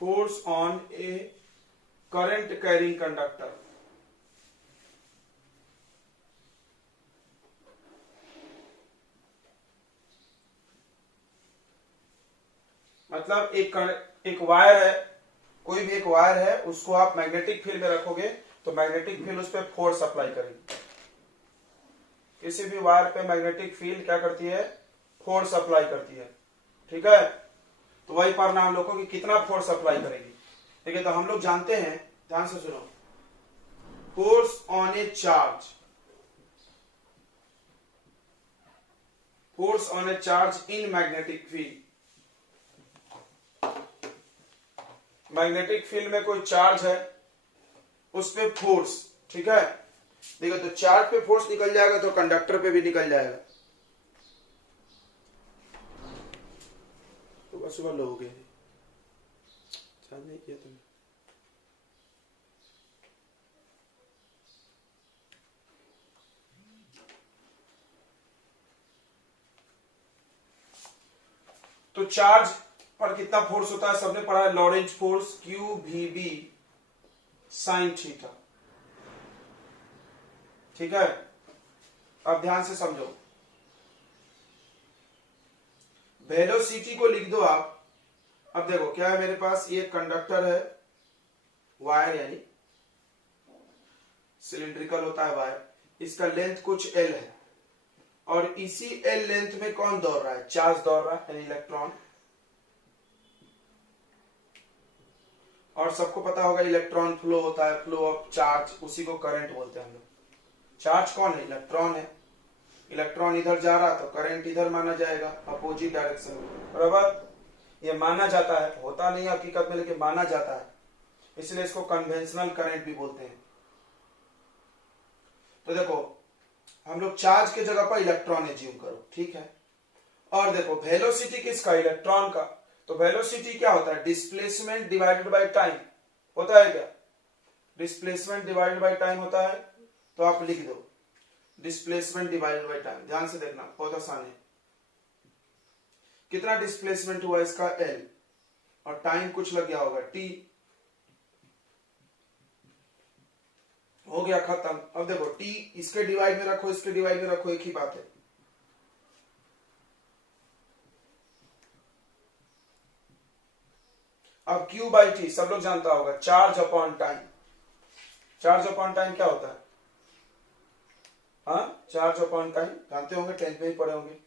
Force on A current carrying conductor. मतलब एक wire है, कोई भी एक वायर है, उसको आप मैग्नेटिक फील्ड में रखोगे तो मैग्नेटिक फील्ड उस पर फोर्स अप्लाई करेगी। किसी भी वायर पे मैग्नेटिक फील्ड क्या करती है, फोर्स अप्लाई करती है। ठीक है, तो वही पढ़ना हम लोग को कि कितना फोर्स अप्लाई करेगी। ठीक है, तो हम लोग जानते हैं, ध्यान से सुनो, force on A charge, force on A charge in magnetic field. Magnetic field में कोई चार्ज है, उस पे फोर्स। ठीक है, देखो तो चार्ज पे फोर्स निकल जाएगा तो कंडक्टर पे भी निकल जाएगा। सुबह सुबह लोगे नहीं किया तुमने। तो चार्ज पर कितना फोर्स होता है, सबने पढ़ा है, Lorentz force Q V B sine theta. ठीक है, अब ध्यान से समझो, वेलोसिटी को लिख दो आप। अब देखो क्या है, मेरे पास ये कंडक्टर है, वायर यानी सिलिंड्रिकल होता है वायर, इसका लेंथ कुछ एल है और इसी एल लेंथ में कौन दौड़ रहा है, चार्ज दौड़ रहा है यानी इलेक्ट्रॉन। और सबको पता होगा इलेक्ट्रॉन फ्लो होता है, फ्लो ऑफ चार्ज, उसी को करंट बोलते हैं हम लोग। चार्ज कौन है, इलेक्ट्रॉन है। इलेक्ट्रॉन इधर जा रहा तो करंट इधर माना जाएगा, अपोजिट डायरेक्शन में। बराबर, ये माना जाता है, होता नहीं हकीकत में, लेकिन माना जाता है, इसलिए इसको कन्वेंशनल करंट भी बोलते हैं। तो देखो हम लोग चार्ज के जगह पर इलेक्ट्रॉन एज्यूम करो, ठीक है। और देखो वेलोसिटी किसका, इलेक्ट्रॉन का। तो वेलोसिटी क्या होता है, डिस्प्लेसमेंट डिवाइडेड बाय टाइम होता है क्या, डिस्प्लेसमेंट डिवाइडेड बाय टाइम होता है। तो आप लिख दो डिस्प्लेसमेंट डिवाइडेड बाय टाइम। ध्यान से देखना, बहुत आसान है। कितना डिस्प्लेसमेंट हुआ इसका, एल, और टाइम कुछ लग गया होगा, टी। हो गया खत्म। अब देखो टी इसके डिवाइड में रखो, इसके डिवाइड में रखो, एक ही बात है। अब Q बाई टी सब लोग जानता होगा, charge upon time. Charge upon time क्या होता है, हाँ, चार्ज अपॉन टाइम जानते होंगे, 10th में ही पढ़े होंगे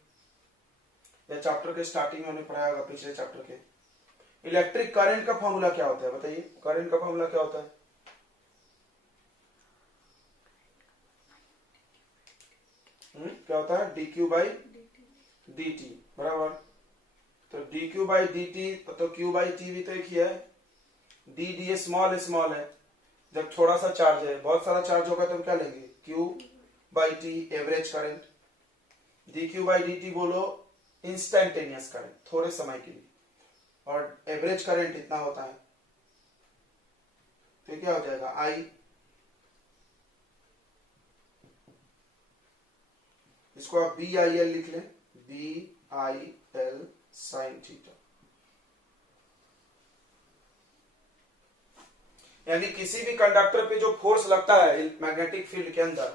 या चैप्टर के स्टार्टिंग में हमने पढ़ाया होगा, पिछले चैप्टर के। इलेक्ट्रिक करंट का फॉर्मूला क्या होता है, बताइए, करंट का फॉर्मूला क्या होता है। क्या होता है, dq बाई dt, बराबर। तो dq बाई dt, तो q बाई t भी तो एक ही है, dd स्मॉल स्मॉल है। जब थोड़ा सा चार्ज है, बहुत सारा चार्ज होगा तो हम क्या लेंगे, q by T, average current. dq by dt बोलो इंस्टेंटेनियस करंट, थोड़े समय के लिए, और एवरेज करंट इतना होता है। तो क्या हो जाएगा, I, इसको आप BIL लिख लें, BIL साइन थीटा। यानी किसी भी कंडक्टर पे जो फोर्स लगता है मैग्नेटिक फील्ड के अंदर,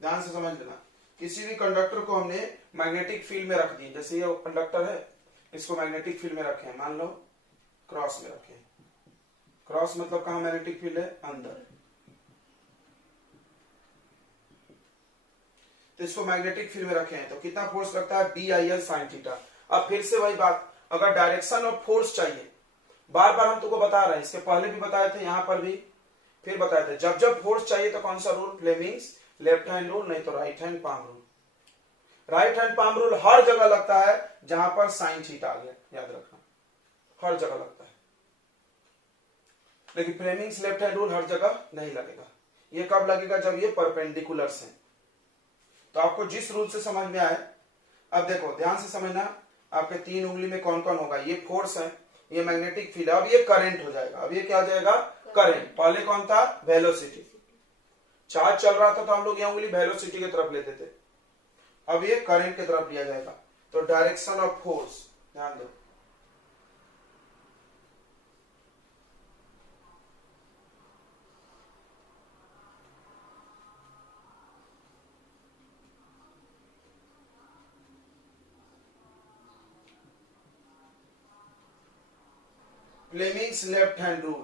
ध्यान से समझ लेना, किसी भी कंडक्टर को हमने मैग्नेटिक फील्ड में रख दिया, जैसे ये कंडक्टर है, इसको मैग्नेटिक फील्ड में रखे हैं, मान लो क्रॉस में रखे हैं। क्रॉस मतलब कहां मैग्नेटिक फील्ड है, अंदर। तो इसको मैग्नेटिक फील्ड में रखे हैं तो कितना फोर्स लगता है, BIL साइन थीटा। अब फिर से वही बात, अगर डायरेक्शन ऑफ फोर्स चाहिए, बार बार हम तुमको बता रहे हैं, इसके पहले भी बताए थे, यहां पर भी फिर बताए थे, जब जब फोर्स चाहिए तो कौन सा rule, Fleming's left hand rule, नहीं तो right hand palm rule. Right hand palm rule हर जगह लगता है जहां पर साइन थीटा आ गया, याद रखना, हर जगह लगता है। लेकिन फ्लेमिंग्स लेफ्ट हैंड रूल हर जगह नहीं लगेगा। ये कब लगेगा, जब ये परपेंडिकुलर्स हैं। तो आपको जिस रूल से समझ में आए, अब देखो ध्यान से समझना, आपके 3 उंगली में कौन कौन होगा, ये फोर्स है, ये मैग्नेटिक फील्ड है, अब ये करंट हो जाएगा। अब ये क्या हो जाएगा, करंट। पहले कौन था, वेलोसिटी। चार्ज चल रहा था तो हम लोग ये उंगली वेलोसिटी की तरफ लेते थे, अब ये करंट की तरफ लिया जाएगा। तो डायरेक्शन ऑफ फोर्स, ध्यान दो, Fleming's left hand rule.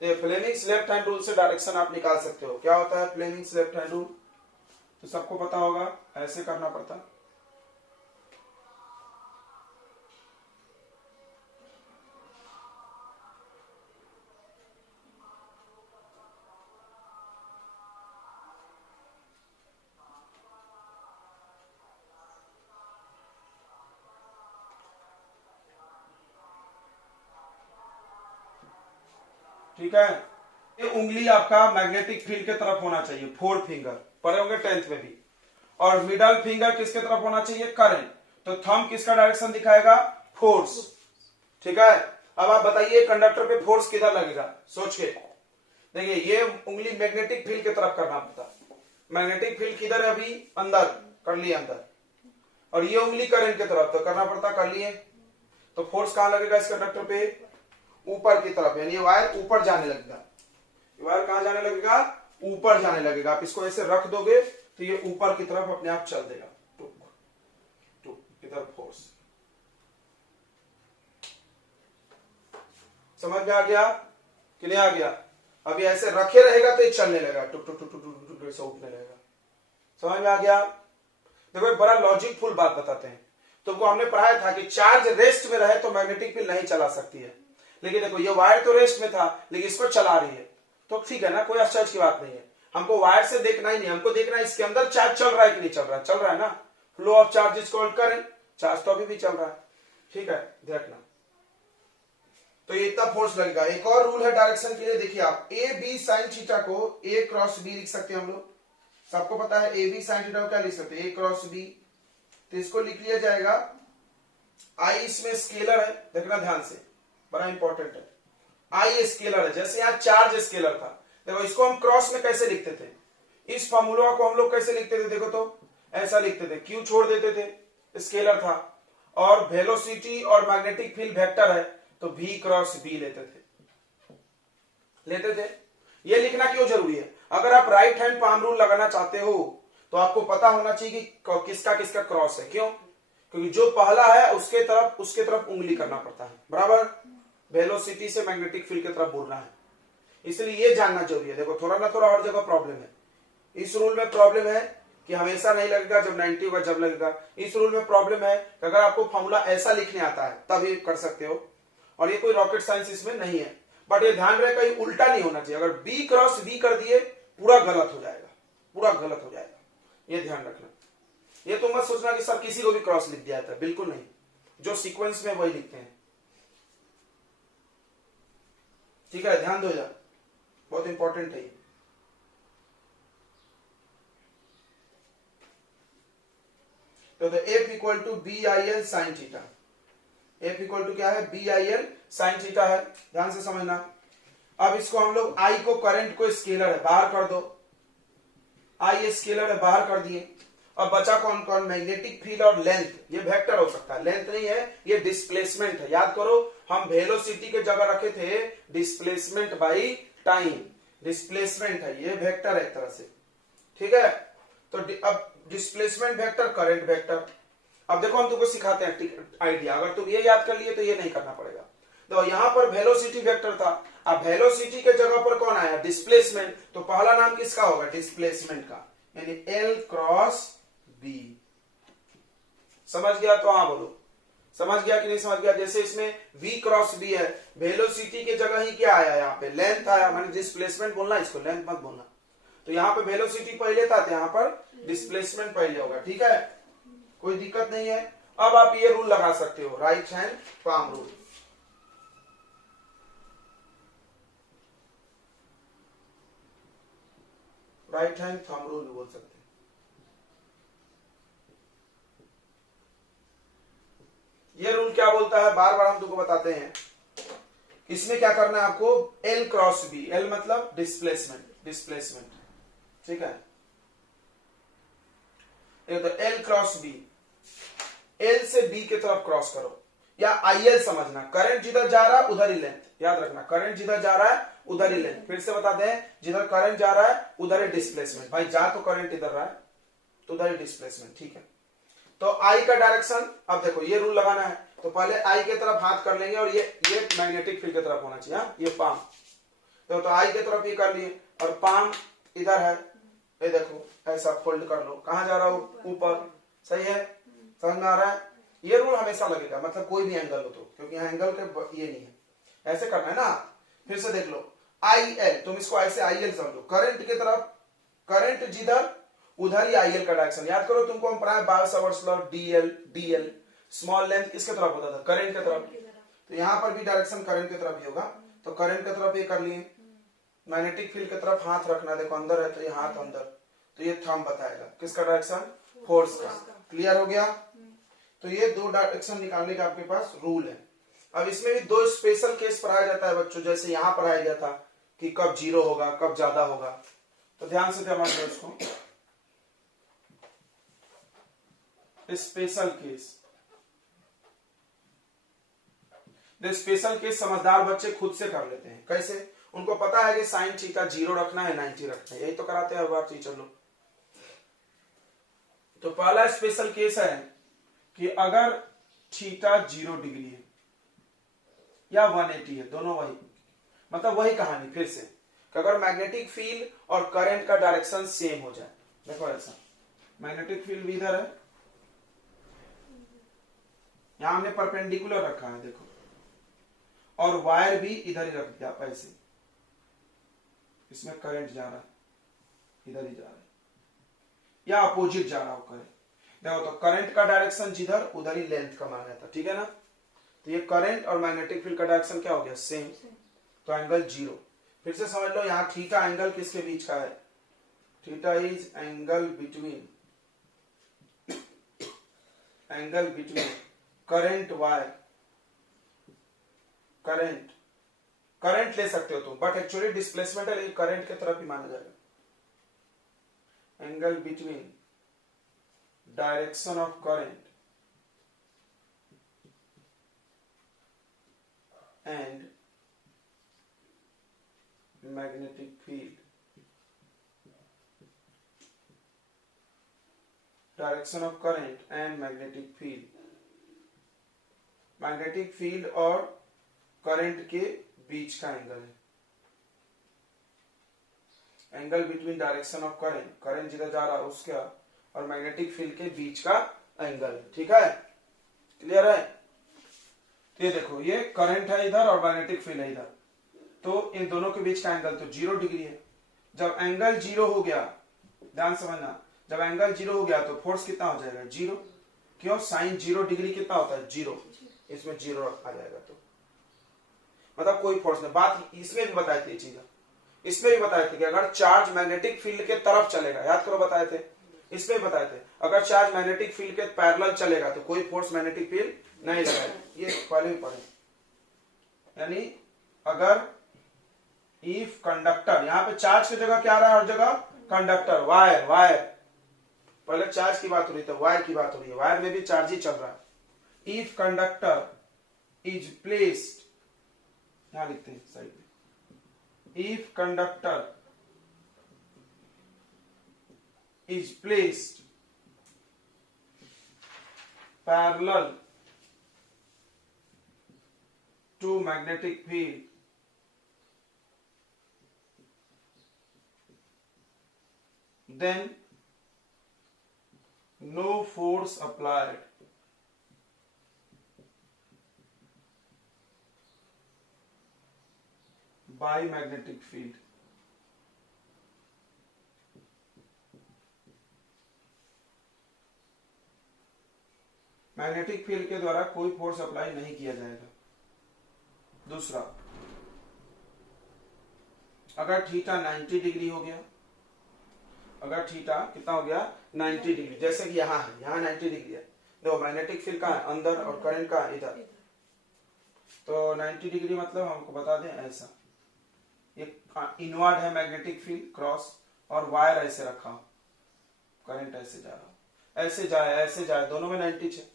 Fleming's left hand rule से डायरेक्शन आप निकाल सकते हो। क्या होता है फ्लेमिंग्स लेफ्ट हैंड रूल? तो सबको पता होगा, ऐसे करना पड़ता। ठीक है, ये उंगली आपका मैग्नेटिक फील्ड के तरफ होना चाहिए, फोर फिंगर पढ़े होंगे 10th में भी। और मिडल फिंगर किसके तरफ होना चाहिए? करंट। तो थंब किसका डायरेक्शन दिखाएगा? फोर्स। ठीक है, अब आप बताइए कंडक्टर पे फोर्स किधर लगेगा? सोच के देखिए, ये उंगली मैग्नेटिक फील्ड की तरफ करना पड़ता। मैग्नेटिक फील्ड किधर है? अभी अंदर कर लिए, अंदर। और ये उंगली करंट की तरफ, तो करना पड़ता, कर लिए। तो फोर्स कहां लगेगा इस कंडक्टर पे? ऊपर की तरफ, यानी ये वायर ऊपर जाने लगेगा। वायर कहां जाने लगेगा? ऊपर जाने लगेगा। आप इसको ऐसे रख दोगे तो ये ऊपर की तरफ अपने आप चल देगा। टुक टुक, इधर फोर्स। समझ में आ गया कि नहीं आ गया? अभी ऐसे रखे रहेगा तो ये चलने लगेगा, टुक टुक टुक टुक टुक ऐसे उठने लगेगा। समझ में आ गया? देखो बड़ा लॉजिकफुल बात बताते हैं। तुमको हमने पढ़ाया था कि चार्ज रेस्ट में रहे तो मैग्नेटिक फील्ड नहीं चला सकती है, लेकिन देखो ये वायर तो रेस्ट में था लेकिन इसको चला रही है, तो ठीक है ना, कोई आश्चर्य की बात नहीं है। हमको वायर से देखना ही नहीं, हमको देखना है इसके अंदर चार्ज चल रहा है कि नहीं चल रहा है। चल रहा है ना, flow of charge is called current. Charge तो अभी भी चल रहा है। ठीक है, देखना। तो ये इतना फोर्स लगेगा। एक और रूल है डायरेक्शन के लिए, देखिए आप ए बी साइन थीटा को ए क्रॉस बी लिख सकते हैं हम लोग। सबको पता है ए बी साइन थीटा को क्या लिख सकते हैं? ए क्रॉस बी। तो इसको लिख लिया जाएगा, आई इसमें स्केलर है, देखना ध्यान से, बड़ा इंपॉर्टेंट है। आई स्केलर है, जैसे यहां चार्ज स्केलर था, देखो इसको हम क्रॉस में कैसे लिखते थे? इस फॉर्मूला को हम लोग कैसे लिखते थे? देखो तो ऐसा लिखते थे, क्यू छोड़ देते थे, स्केलर था, और वेलोसिटी और मैग्नेटिक फील्ड वेक्टर है तो v क्रॉस b लेते थे। ये लिखना क्यों जरूरी है? अगर आप राइट हैंड पाम रूल लगाना चाहते हो तो आपको पता होना चाहिए कि किसका किसका क्रॉस है। क्यों? क्योंकि जो पहला है उसके तरफ उंगली करना पड़ता है, बराबर। वेलोसिटी से मैग्नेटिक फील्ड की तरफ बोलना है, इसलिए ये जानना जरूरी है। देखो थोड़ा ना थोड़ा हर जगह प्रॉब्लम है। इस रूल में प्रॉब्लम है कि हमेशा नहीं लगेगा, जब 90 होगा जब लगेगा। इस रूल में प्रॉब्लम है कि अगर आपको फॉर्मूला ऐसा लिखने आता है तब ये कर सकते हो, और ये कोई रॉकेट साइंस इसमें नहीं है। बट ये ध्यान रहे कहीं उल्टा नहीं होना चाहिए। अगर बी क्रॉस बी कर दिए पूरा गलत हो जाएगा, पूरा गलत हो जाएगा, ये ध्यान रखना। ये तो मत सोचना कि सर किसी को भी क्रॉस लिख दिया था, बिल्कुल नहीं। जो सीक्वेंस में वही लिखते हैं। ठीक है, ध्यान दो यार, बहुत इंपॉर्टेंट है ये। तो F equal to B I L sine theta. F equal to क्या है? B I L sine theta है, ध्यान से समझना। अब इसको हम लोग आई को, करंट को स्केलर है, बाहर कर दो। आई स्केलर है, बाहर कर दिए। अब बचा कौन कौन? मैग्नेटिक फील्ड और लेंथ। ये वेक्टर हो सकता है, लेंथ नहीं है, ये डिस्प्लेसमेंट है। याद करो हम वेलोसिटी के जगह रखे थे डिस्प्लेसमेंट बाई टाइम। डिस्प्लेसमेंट है, ये वेक्टर है एक तरह से। ठीक है, तो अब डिस्प्लेसमेंट वेक्टर, करंट वेक्टर। अब देखो हम तुमको सिखाते हैं आइडिया, अगर तुम ये याद कर लिए तो ये नहीं करना पड़ेगा। तो यहां पर वेलोसिटी वेक्टर था, अब वेलोसिटी के जगह पर कौन आया? डिस्प्लेसमेंट। तो पहला नाम किसका होगा? डिस्प्लेसमेंट का, यानी एल क्रॉस बी। समझ गया? तो हाँ बोलो, समझ गया कि नहीं समझ गया? जैसे इसमें v क्रॉस b है, वेलोसिटी के जगह ही क्या आया? यहाँ पे लेंथ आया, मैंने डिस्प्लेसमेंट बोलना, इसको लेंथ मत बोलना। तो यहाँ पे वेलोसिटी पहले था, तो यहाँ पर डिस्प्लेसमेंट पहले होगा। ठीक है, कोई दिक्कत नहीं है। अब आप ये रूल लगा सकते हो, right hand palm rule. Right hand thumb rule बोल सकते हैं। ये रूल क्या बोलता है? बार बार हम तुमको बताते हैं। इसमें क्या करना है आपको? L cross B. एल मतलब डिस्प्लेसमेंट, डिस्प्लेसमेंट। ठीक है, तो एल क्रॉस बी, एल से बी की तरफ क्रॉस करो, या आई एल समझना। करंट जिधर जा रहा है उधर ही लेंथ, याद रखना। करंट जिधर जा रहा है उधर ही लेंथ। फिर से बताते हैं, जिधर करंट जा रहा है उधर ही डिस्प्लेसमेंट। भाई जा तो करंट इधर रहा है तो उधर ही डिस्प्लेसमेंट। ठीक है, तो आई का डायरेक्शन, अब देखो ये रूल लगाना है। तो पहले आई के तरफ हाथ कर लेंगे और ये मैग्नेटिक फील्ड की तरफ होना चाहिए। ये पाम तो आई के तरफ ये कर लिए और पाम इधर है, ये देखो ऐसा फोल्ड कर लो, कहां जा रहा हो, ऊपर। सही है, समझ में आ रहा है? ये रूल हमेशा लगेगा, मतलब कोई भी एंगल हो तो, क्योंकि यहाँ एंगल के ये नहीं है, ऐसे करना है ना। फिर से देख लो, आई एल, तुम इसको ऐसे आई एल समझो, करंट की तरफ, करंट जिधर उधर ही आई एल का डायरेक्शन। याद करो तुमको हम पढ़ाए bio-Savart's law, DL small length किसके तरफ होता था, करंट की तरफ। तो यहाँ पर भी डायरेक्शन करंट की तरफ ही होगा, तो करंट की तरफ ये कर लिए। मैग्नेटिक फील्ड की तरफ हाथ रखना, देखो अंदर है तो ये हाथ अंदर, तो ये थंब बताएगा किसका डायरेक्शन, फोर्स का। क्लियर हो गया? तो ये दो डायरेक्शन निकालने का आपके पास रूल है। अब इसमें भी दो स्पेशल केस पढ़ाया जाता है बच्चों, जैसे यहां पढ़ाया गया था कि कब जीरो होगा कब ज्यादा होगा, तो ध्यान से समझ लो इसको। स्पेशल केस, स्पेशल केस समझदार बच्चे खुद से कर लेते हैं। कैसे? उनको पता है कि साइन थीटा 0 रखना है, 90 रखना है, यही तो कराते हैं हर बार टीचर लोग। तो पहला स्पेशल केस है कि अगर थीटा 0 डिग्री है या 180 है, दोनों वही, मतलब वही कहानी फिर से, कि अगर मैग्नेटिक फील्ड और करंट का डायरेक्शन सेम हो जाए। देखो ऐसा, मैग्नेटिक फील्ड भी इधर है, यहां हमने परपेंडिकुलर रखा है देखो, और वायर भी इधर ही रख दिया ऐसे, इसमें करंट जा रहा है, इधर ही जा रहा है, या अपोजिट जा रहा हो करंट। देखो तो करंट का डायरेक्शन जिधर उधर ही लेंथ का माना जाता है, ठीक है ना। तो ये करंट और मैग्नेटिक फील्ड का डायरेक्शन क्या हो गया, सेम, तो एंगल 0। फिर से समझ लो, यहाँ थीटा एंगल किसके बीच का है, theta is angle between current wire, current ले सकते हो तुम, बट एक्चुअली डिस्प्लेसमेंट है, लेकिन करंट की तरफ ही माना जाएगा। Angle between direction of current and magnetic field, direction of current and magnetic field, magnetic field और करंट के बीच का एंगल है। Angle between direction of current, current जिधर जा रहा है उसका, और मैग्नेटिक फील्ड के बीच का एंगल है, ठीक है, क्लियर है। तो ये देखो, ये करंट है इधर और मैग्नेटिक फील्ड है इधर, तो इन दोनों के बीच का एंगल तो 0 डिग्री है। जब एंगल 0 हो गया, ध्यान समझना, जब एंगल 0 हो गया तो फोर्स कितना हो जाएगा, 0। क्यों? साइन 0 डिग्री कितना होता है, 0, इसमें 0 आ जाएगा, तो मतलब कोई फोर्स नहीं। बात इसमें भी बताई थी, चीज इसमें भी बताए थे कि अगर चार्ज मैग्नेटिक फील्ड के तरफ चलेगा, याद करो बताए थे, इसमें भी बताए थे, अगर चार्ज मैग्नेटिक फील्ड के पैरेलल चलेगा तो कोई फोर्स मैग्नेटिक फील्ड नहीं लगाएगा, ये पहले भी पढ़े। यानी अगर इफ कंडक्टर, यहां पे चार्ज की जगह क्या आ रहा है, हर जगह कंडक्टर, वायर, पहले चार्ज की बात हो रही है, वायर की बात हो रही है, वायर में भी चार्ज ही चल रहा है। इफ कंडक्टर इज प्लेस्ड, यहां लिखते हैं साइड में, if conductor is placed parallel to magnetic field, then no force applied by magnetic field. Magnetic field के द्वारा कोई फोर्स अप्लाई नहीं किया जाएगा। दूसरा, अगर थीटा 90 डिग्री हो गया, अगर थीटा कितना हो गया, 90 डिग्री, जैसे कि यहां है, यहां 90 डिग्री है, देखो मैग्नेटिक फील्ड कहां है, अंदर, और करंट कहां है, इधर, तो 90 डिग्री मतलब हमको बता दें ऐसा, ये इनवर्ड है मैग्नेटिक फील्ड क्रॉस, और वायर ऐसे रखा, करंट ऐसे जा रहा, ऐसे जाए, दोनों में 90 है,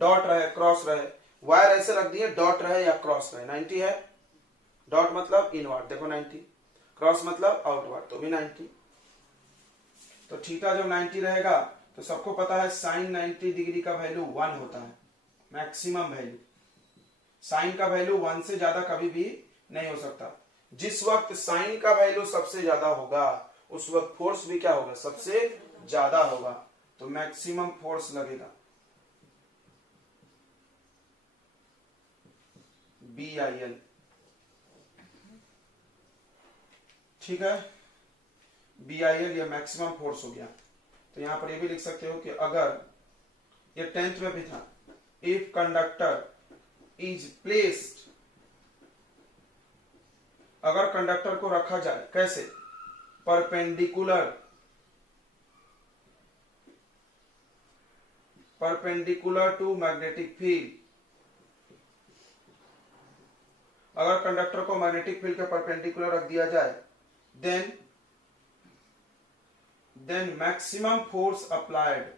डॉट रहे क्रॉस रहे, वायर ऐसे रख दिए, डॉट रहे या क्रॉस रहे, 90 है, डॉट मतलब इनवर्ड, देखो 90, क्रॉस मतलब आउटवर्ड, तो भी 90। तो थीटा जब 90 रहेगा तो सबको पता है साइन 90 डिग्री का वैल्यू 1 होता है, मैक्सिमम वैल्यू, साइन का वैल्यू 1 से ज्यादा कभी भी नहीं हो सकता। जिस वक्त साइन का वैल्यू सबसे ज्यादा होगा उस वक्त फोर्स भी क्या होगा, सबसे ज्यादा होगा, तो मैक्सिमम फोर्स लगेगा। BIL, ठीक है, BIL या मैक्सिमम फोर्स हो गया। तो यहां पर ये भी लिख सकते हो कि अगर ये 10th में भी था, इफ कंडक्टर इज प्लेस्ड, अगर कंडक्टर को रखा जाए कैसे, परपेंडिकुलर टू मैग्नेटिक फील्ड, अगर कंडक्टर को मैग्नेटिक फील्ड के परपेंडिकुलर रख दिया जाए, then maximum force applied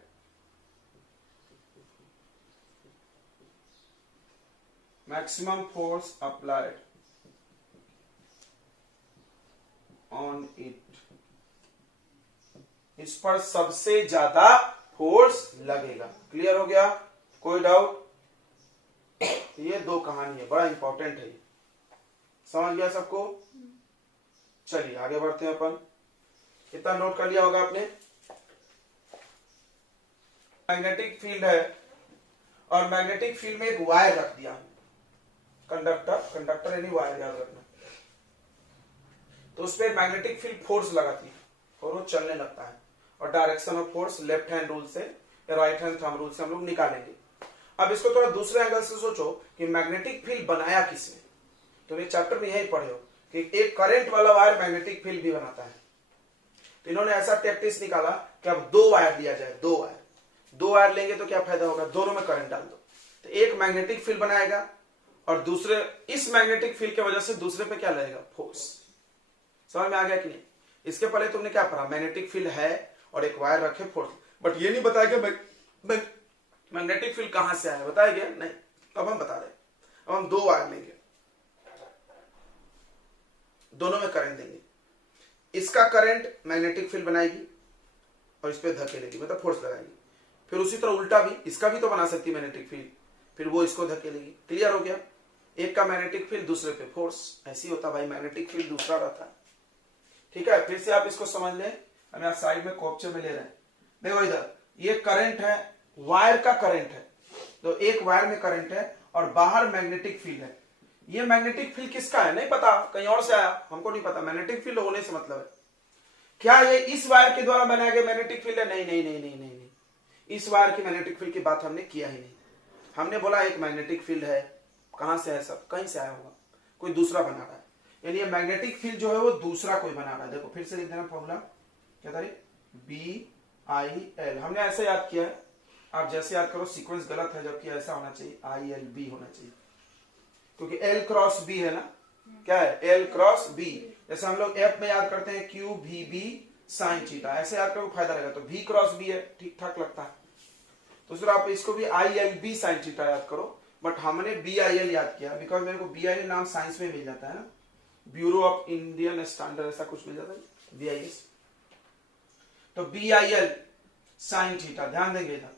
on it, इस पर सबसे ज्यादा फोर्स लगेगा। क्लियर हो गया, कोई डाउट? ये दो कहानी है, बड़ा इंपॉर्टेंट है, समझ गया सबको? चलिए आगे बढ़ते हैं अपन। कितना नोट कर लिया होगा आपने? मैग्नेटिक फील्ड है और मैग्नेटिक फील्ड में एक वायर रख दिया, कंडक्टर यानी वायर, याद रखना। तो उस पर मैग्नेटिक फील्ड फोर्स लगाती है और वो चलने लगता है, और direction of force left hand rule से या राइट हैंड थंब रूल से हम लोग निकालेंगे। अब इसको थोड़ा दूसरे एंगल से सोचो कि मैग्नेटिक फील्ड बनाया किसने। तो ये चैप्टर में यही पढ़े हो कि एक करंट वाला वायर मैग्नेटिक फील्ड भी बनाता है। तो इन्होंने ऐसा टैक्टिक्स निकाला कि अब दो वायर दिया जाए, दो वायर लेंगे तो क्या फायदा होगा, दोनों में करंट डाल दो, तो एक मैग्नेटिक फील्ड बनाएगा और दूसरे, इस मैग्नेटिक फील्ड की वजह से दूसरे पे क्या लगेगा, फोर्स। समझ में आ गया कि नहीं? इसके पहले तुमने क्या पढ़ा, मैग्नेटिक फील्ड है और एक वायर रखे, फोर्स, बट ये नहीं बताया कि मैग्नेटिक फील्ड कहां से आया, बताया गया नहीं। अब हम बता रहे, अब हम दो वायर लेंगे, दोनों में करंट देंगे, इसका करंट मैग्नेटिक फील्ड बनाएगी और इस पे धकेलेगी, मतलब फोर्स लगाएगी। फिर उसी तरह उल्टा भी, इसका भी तो बना सकती है मैग्नेटिक फील्ड, फिर वो इसको धकेलेगी। क्लियर हो गया? एक का मैग्नेटिक फील्ड, दूसरे पे फोर्स, ऐसी होता भाई, मैग्नेटिक फील्ड दूसरा रहता है। ठीक है, फिर से आप इसको समझ लें, हम यहाँ साइड में कोपचे में ले रहे हैं। देखो इधर ये करंट है, वायर का करंट है, तो एक वायर में करंट है और बाहर मैग्नेटिक फील्ड है। ये मैग्नेटिक फील्ड किसका है नहीं पता, कहीं और से आया, हमको नहीं पता। मैग्नेटिक फील्ड होने से मतलब है क्या ये इस वायर के द्वारा बनाया गया मैग्नेटिक फील्ड है? नहीं नहीं नहीं नहीं नहीं नहीं, इस वायर की मैग्नेटिक फील्ड की बात हमने किया ही नहीं। हमने बोला एक मैग्नेटिक फील्ड है, कहां से है, सब कहीं से आया होगा, कोई दूसरा बना रहा है, यानी ये मैग्नेटिक फील्ड जो है वो दूसरा कोई बना रहा है। देखो फिर से लिख देना फॉर्मूला, क्या था BIL, हमने ऐसे याद किया है, आप जैसे याद करो, सीक्वेंस गलत है, जबकि ऐसा होना चाहिए, ILB होना चाहिए, क्योंकि L क्रॉस B है ना, क्या है, L क्रॉस B। जैसे हम लोग F में याद करते हैं QVB साइन थीटा, ऐसे याद करो फायदा रहेगा, तो V क्रॉस B है, ठीक ठाक लगता है। तो फिर आप इसको भी ILB साइन थीटा याद करो, बट हमने BIL याद किया बिकॉज मेरे को BIL नाम साइंस में मिल जाता है ना, ब्यूरो ऑफ इंडियन स्टैंडर्ड ऐसा कुछ मिल जाता है, BIS। तो BIL साइन थीटा, ध्यान देंगे इधर।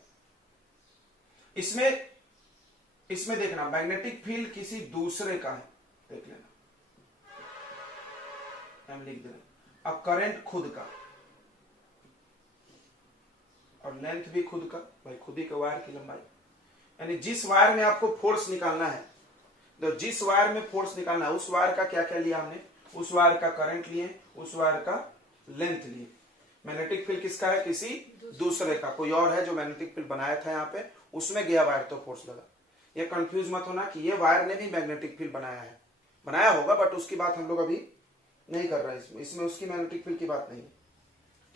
इसमें देखना मैग्नेटिक फील्ड किसी दूसरे का है, देख लेना, हम लिख देना। अब करंट खुद का और लेंथ भी खुद का, भाई खुद ही का वायर की लंबाई, यानी जिस वायर में आपको फोर्स निकालना है, तो जिस वायर में फोर्स निकालना है उस वायर का क्या क्या लिया हमने, उस वायर का करंट लिए, उस वायर का लेंथ लिए। मैग्नेटिक फील्ड किसका है, किसी दूसरे का, कोई और है जो मैग्नेटिक फील्ड बनाया था यहाँ पे, उसमें गया वायर तो फोर्स लगा। ये कंफ्यूज मत होना कि ये वायर ने भी मैग्नेटिक फील्ड बनाया है, बनाया होगा बट उसकी बात हम लोग अभी नहीं कर रहे हैं, इसमें उसकी मैग्नेटिक फील्ड की बात नहीं है।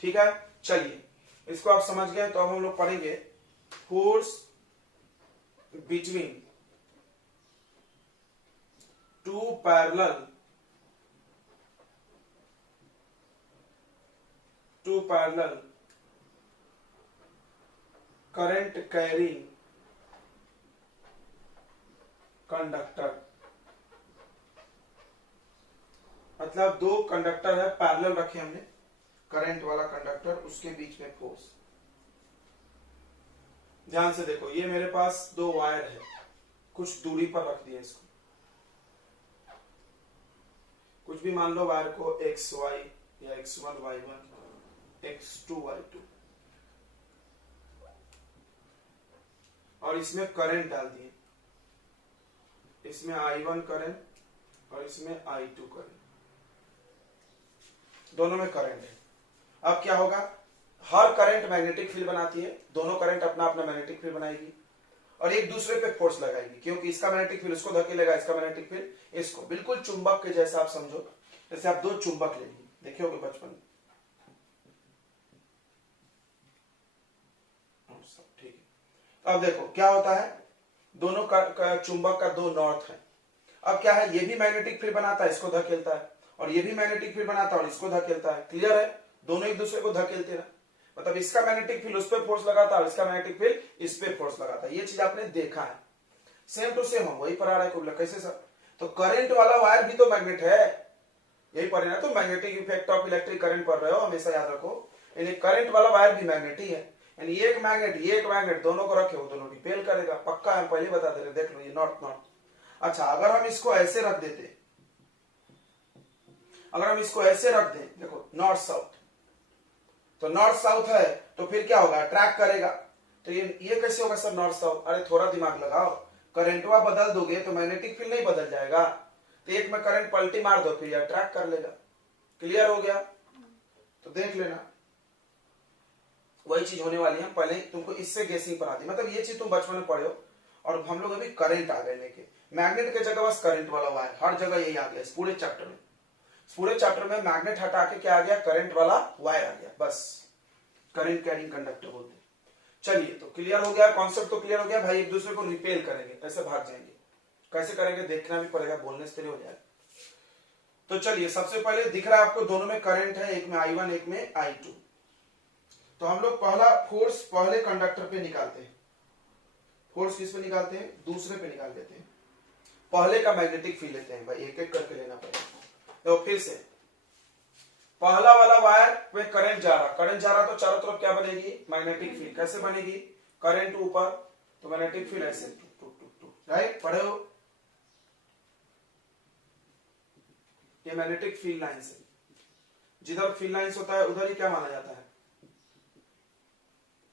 ठीक है, चलिए इसको आप समझ गए, तो अब हम लोग पढ़ेंगे force between two parallel current carrying conductor. मतलब दो कंडक्टर है, पैरेलल रखे हमने, करंट वाला कंडक्टर, उसके बीच में फोर्स। ध्यान से देखो, ये मेरे पास दो वायर है, कुछ दूरी पर रख दिए इसको, कुछ भी मान लो वायर को एक्स वाई या x1 y1 x2 y2, और इसमें करंट डाल दिए, इसमें I1 करंट और इसमें I2 करंट, दोनों में करंट है। अब क्या होगा, हर करंट मैग्नेटिक फील्ड बनाती है, दोनों करंट अपना अपना मैग्नेटिक फील्ड बनाएगी और एक दूसरे पे फोर्स लगाएगी, क्योंकि इसका मैग्नेटिक फील्ड इसको धकेलेगा, इसका मैग्नेटिक फील्ड इसको, बिल्कुल चुंबक के जैसा आप समझो, जैसे आप दो चुंबक ले लीजिए, देखे होगे बचपन में। सब ठीक है। अब देखो क्या होता है, दोनों का चुंबक का दो नॉर्थ है। अब क्या है, ये भी मैग्नेटिक फील्ड बनाता है, इसको धकेलता है, और ये भी मैग्नेटिक फील्ड बनाता है और इसको धकेलता है। क्लियर है, दोनों एक दूसरे को धकेलते हैं, मतलब इसका मैग्नेटिक फील्ड उस पर फोर्स लगाता है और इसका मैग्नेटिक फील्ड इस पे फोर्स लगाता है। ये चीज आपने देखा है, सेम टू सेम हम वही पर आ रहा है। कैसे सर, तो करंट वाला वायर भी तो मैग्नेट है, यही पढ़ रहे ना, तो magnetic effect of electric current पढ़ रहे हो, हमेशा याद रखो। यानी करंट वाला वायर भी मैग्नेट ही है, यानी एक मैग्नेट दोनों को रखे हो, दोनों रिपेल करेगा, पक्का हम पहले बता दे रहे, देख लो ये नॉर्थ नॉर्थ। अच्छा, अगर हम इसको ऐसे रख देते, अगर हम इसको ऐसे रख दें, देखो नॉर्थ साउथ, तो नॉर्थ साउथ है तो फिर क्या होगा, अट्रैक्ट करेगा। तो ये कैसे होगा सर नॉर्थ साउथ, अरे थोड़ा दिमाग लगाओ, करंटवा बदल दोगे तो मैग्नेटिक फील्ड नहीं बदल जाएगा, तो एक में करंट पलटी मार दो फिर अट्रैक्ट कर लेगा। क्लियर हो गया, तो देख लेना वही चीज होने वाली है। पहले तुमको इससे गेसिंग बना दी, मतलब ये चीज तुम बचपन में पढ़े हो, और हम लोग अभी करंट आ गए लेके, मैग्नेट के जगह बस करंट वाला वायर, हर जगह यही आ गया इस पूरे चैप्टर में। पूरे चैप्टर में मैग्नेट हटा के क्या आ गया, करंट वाला वायर आ गया, बस करंट कैरिंग कंडक्टर बोलते हैं। चलिए, तो क्लियर हो गया, कॉन्सेप्ट तो क्लियर हो गया भाई। एक दूसरे को रिपेल करेंगे, ऐसे भाग जाएंगे, कैसे करेंगे देखना भी पड़ेगा, बोलने से हो जाएगा। तो चलिए, सबसे पहले दिख रहा है आपको दोनों में करंट है, एक में I1 एक में I2। तो हम लोग पहला फोर्स पहले कंडक्टर पे निकालते हैं, फोर्स किस पे निकालते हैं, दूसरे पे निकाल देते हैं। पहले का मैग्नेटिक फील्ड लेते हैं भाई, एक एक करके लेना पड़ेगा। तो फिर से पहला वाला वायर पे करंट जा रहा, तो चारों तरफ क्या बनेगी, मैग्नेटिक फील्ड। कैसे बनेगी, करंट ऊपर तो मैग्नेटिक फील्ड ऐसे राइट, पढ़े हो, ये मैग्नेटिक फील्ड लाइन से, जिधर फील्ड लाइंस होता है उधर ही क्या माना जाता है,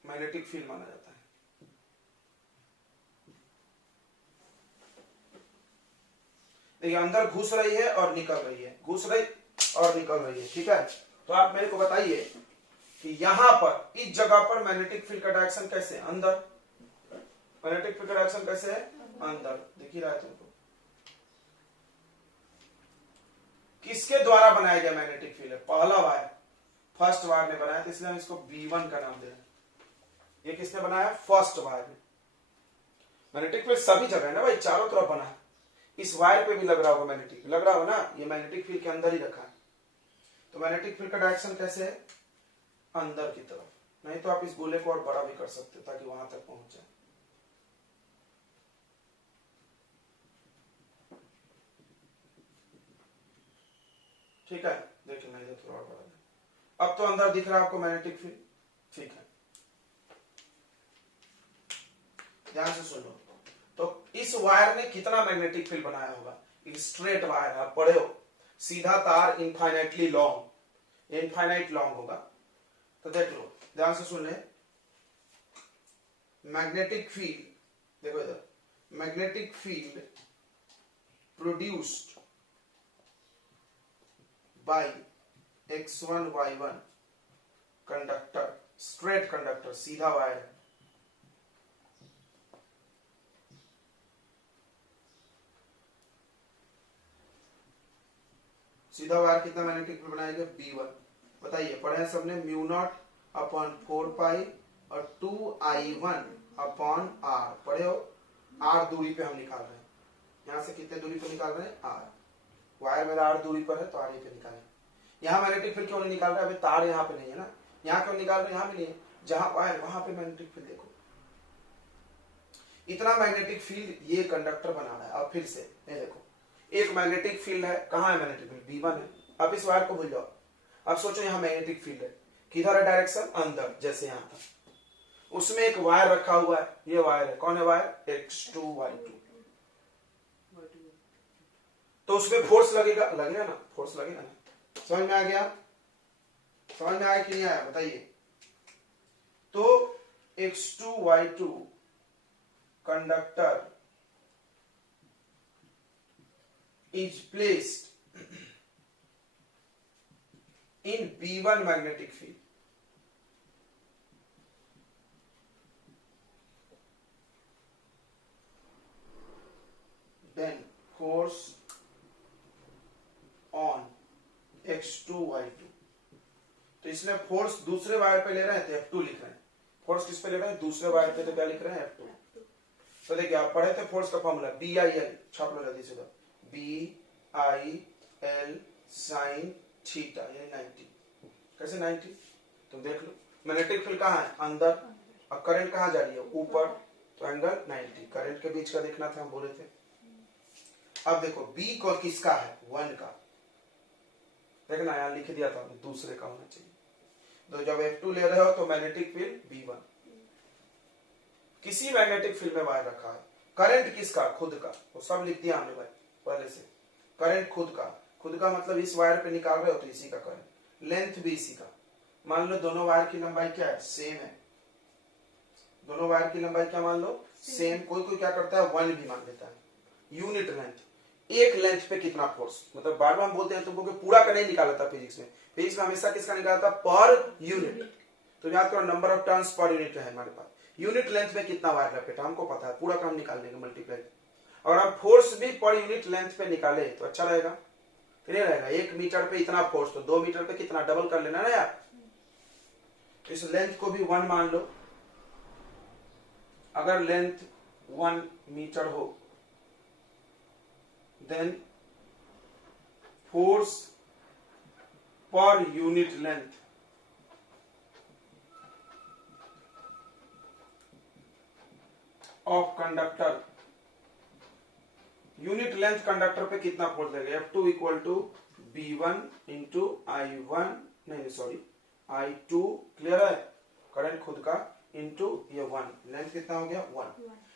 मैग्नेटिक फील्ड माना जाता है। देखिए अंदर घुस रही है और निकल रही है, घुस रही और निकल रही है, ठीक है। तो आप मेरे को बताइए कि यहां पर इस जगह पर मैग्नेटिक फील्ड का डायरेक्शन कैसे है, अंदर, मैग्नेटिक फील्ड का डायरेक्शन कैसे है, अंदर, दिख ही रहा है तुमको। किसके द्वारा बनाया गया मैग्नेटिक फील्ड है, पहला वायर, फर्स्ट वायर ने बनाया, तो इसलिए हम इसको B1 का नाम दे रहे हैं। ये किसने बनाया, फर्स्ट वायर ने। मैग्नेटिक फील्ड सभी जगह है ना भाई, चारों तरफ बना है, इस वायर पे भी लग रहा होगा मैग्नेटिक, लग रहा होगा ना, ये मैग्नेटिक फील्ड के अंदर ही रखा है। तो मैग्नेटिक फील्ड का डायरेक्शन कैसे है, अंदर की तरफ, नहीं तो आप इस गोले को और बड़ा भी कर सकते ताकि वहां तक पहुंच जाए। ठीक है, देखिए मैं इधर थोड़ा और बढ़ा दें, अब तो अंदर दिख रहा है आपको मैग्नेटिक फील्ड, ठीक है, ध्यान से सुन लो। तो इस वायर ने कितना मैग्नेटिक फील्ड बनाया होगा, एक स्ट्रेट वायर है, आप पढ़े हो, सीधा तार, इनफाइनाइटली लॉन्ग, इनफाइनाइट लॉन्ग होगा। तो देख लो, ध्यान से सुन ले, मैग्नेटिक फील्ड, देखो इधर, magnetic field produced by X1 Y1 conductor, straight conductor, सीधा वायर है, सीधा वायर कितना मैग्नेटिक फील्ड बनाएगा, B1। बताइए, पढ़े हैं सबने, μ0/4π और 2I1/R, पढ़े हो। R दूरी पे हम निकाल रहे हैं, यहां से कितने दूरी पे निकाल रहे हैं, R, वायर मेरा R दूरी पर है तो R पे निकालें। यहाँ मैग्नेटिक फील्ड क्यों नहीं निकाल रहे, अभी तार यहाँ पे नहीं है ना, यहाँ क्यों निकाल रहे, यहाँ भी नहीं है, जहां वायर वहां पे मैग्नेटिक फील्ड, देखो इतना मैग्नेटिक फील्ड ये कंडक्टर बना रहा है। अब फिर से ये देखो, एक मैग्नेटिक फील्ड है, कहां है मैग्नेटिक फील्ड, B1 है। अब इस वायर को भूल जाओ, अब सोचो यहाँ मैग्नेटिक फील्ड है, किधर है डायरेक्शन, अंदर, जैसे यहाँ था, उसमें एक वायर रखा हुआ है, ये वायर है, कौन है वायर, X2 Y2, तो उसमें फोर्स लगेगा, लगेगा ना, फोर्स लगेगा ना। समझ में आ गया? समझ में आया कि नहीं आया बताइए? तो X2 Y2 conductor is placed in B1 magnetic field. Then force on X2 Y2. तो इसमें फोर्स दूसरे वायर पे ले रहे हैं तो F2 लिख रहे हैं। फोर्स किस पे ले रहे हैं? दूसरे वायर पे, तो क्या लिख रहे हैं? F2। तो देखिए आप पढ़े थे फोर्स का फॉर्मूला BIL, छाप लो जल्दी से, तो BIL साइन थीटा, यानी 90। कैसे 90? तुम देख लो, मैग्नेटिक फील्ड कहाँ है? अंदर, अब करंट कहाँ जा रही है? ऊपर, तो एंगल 90। करंट के बीच का देखना था, हम बोले थे। अब देखो B को किसका है? 1 का। देखना यहाँ लिख दिया था, दूसरे का होना चाहिए। तो जब F2 ले रहे हो तो मैग्नेटिक फील्ड B1। किसी मैग्नेटिक फील्ड में वायर रखा है, करंट किसका? खुद का। वो सब लिख दिया हमने भाई पहले से। करंट खुद का, खुद का मतलब इस वायर पे निकाल रहे हो तो इसी का करंट, लेंथ भी इसी का। मान लो दोनों वायर की लंबाई क्या है? सेम है। दोनों वायर की लंबाई क्या मान लो? सेम। कोई कोई क्या करता है? 1 भी मान लेता है। यूनिट लेंथ, एक लेंथ पे कितना फोर्स, मतलब बार बार हम बोलते हैं तुमको कि पूरा का नहीं निकाला था फिजिक्स में। फिजिक्स में हमेशा किसका निकाला था? Per unit. तो याद करो, number of turns per unit है हमारे पास। यूनिट लेंथ में कितना वायर लपेटा हमको पता है, पूरा काम निकाल लेंगे मल्टीप्लाई। और हम फोर्स भी पर यूनिट लेंथ पे निकाले तो अच्छा रहेगा, फिर रहेगा 1 मीटर पे इतना फोर्स, तो 2 मीटर पे कितना, डबल कर लेना ना यार। इस लेंथ को भी 1 मान लो। अगर लेंथ 1 मीटर हो then force per unit length of conductor, unit length conductor पे कितना फोर्स लगेगा? F2 equal to B1 into I1, नहीं सॉरी I2, क्लियर है? करंट खुद का इंटू ये 1, लेंथ कितना हो गया? 1।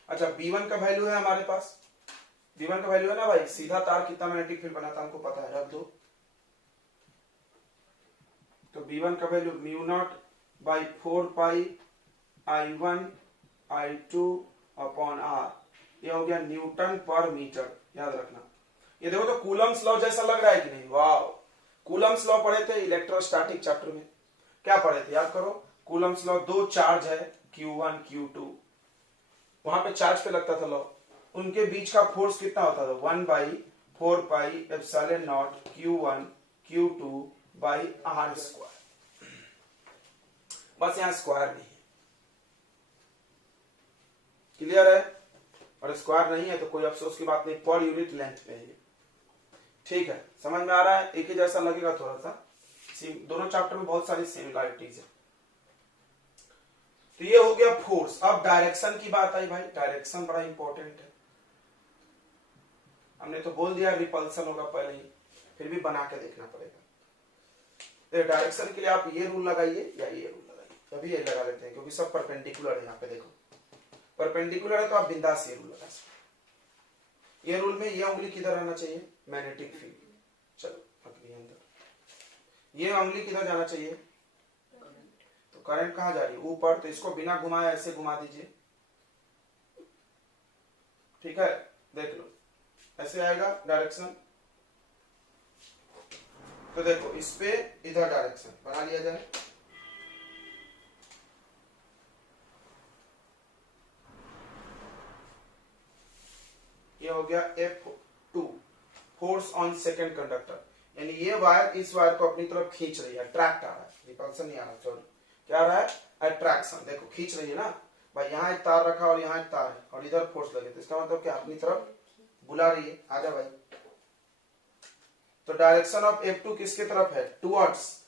अच्छा B1 का वैल्यू है हमारे पास, B1 का वैल्यू है ना भाई, सीधा तार कितना मैग्नेटिक फील्ड बनाता हमको पता है, रख दो। तो B1 का value μ0/4 I1 I2 upon R, ये हो गया न्यूटन पर मीटर, याद रखना। ये देखो तो कूलम्स लॉ जैसा लग रहा है कि नहीं? वाह, कूलम्स लॉ पढ़े थे इलेक्ट्रोस्टैटिक चैप्टर में। क्या पढ़े थे याद करो? कूलम्स लॉ, 2 चार्ज है Q1 Q2, वहां पे चार्ज पे लगता था लॉ, उनके बीच का फोर्स कितना होता था? 1/4πε0 Q1 Q2/R²। बस यहां स्क्वायर नहीं है, क्लियर है? और स्क्वायर नहीं है तो कोई अफसोस की बात नहीं, पर यूनिट लेंथ पे है। ठीक है, समझ में आ रहा है? एक ही जैसा लगेगा थोड़ा सा, दोनों चैप्टर में बहुत सारी सिमिलरिटीज है। तो ये हो गया फोर्स। अब डायरेक्शन की बात आई भाई, डायरेक्शन बड़ा इंपॉर्टेंट है। हमने तो बोल दिया रिपल्सन होगा पहले ही, फिर भी बना के देखना पड़ेगा। डायरेक्शन के लिए आप ये रूल लगाइए या ये रूल लगाइए, अभी ये लगा लेते हैं क्योंकि सब परपेंडिकुलर है। यहाँ पे देखो परपेंडिकुलर है तो आप बिंदास ये रूल लगा सकते। ये रूल में ये उंगली किधर आना चाहिए? Magnetic field. चलो अगली अंदर, ये उंगली किधर जाना चाहिए? तो करंट कहाँ जा रही है? ऊपर। तो इसको बिना घुमाए ऐसे घुमा दीजिए, ठीक है? देख लो ऐसे आएगा डायरेक्शन। तो देखो इस पे इधर डायरेक्शन बना लिया जाए। ये हो गया F2, force on second conductor, यानी ये वायर इस वायर को अपनी तरफ खींच रही है, अट्रैक्ट आ रहा है, रिपल्सन नहीं आ रहा, सॉरी क्या आ रहा है? अट्रैक्शन। देखो खींच रही है ना भाई, यहाँ एक तार रखा और यहाँ एक तार है और इधर फोर्स लगे, तो इसका मतलब क्या? अपनी तरफ बुला रही है, आजा भाई। तो डायरेक्शन ऑफ F2 किसके तरफ है? Towards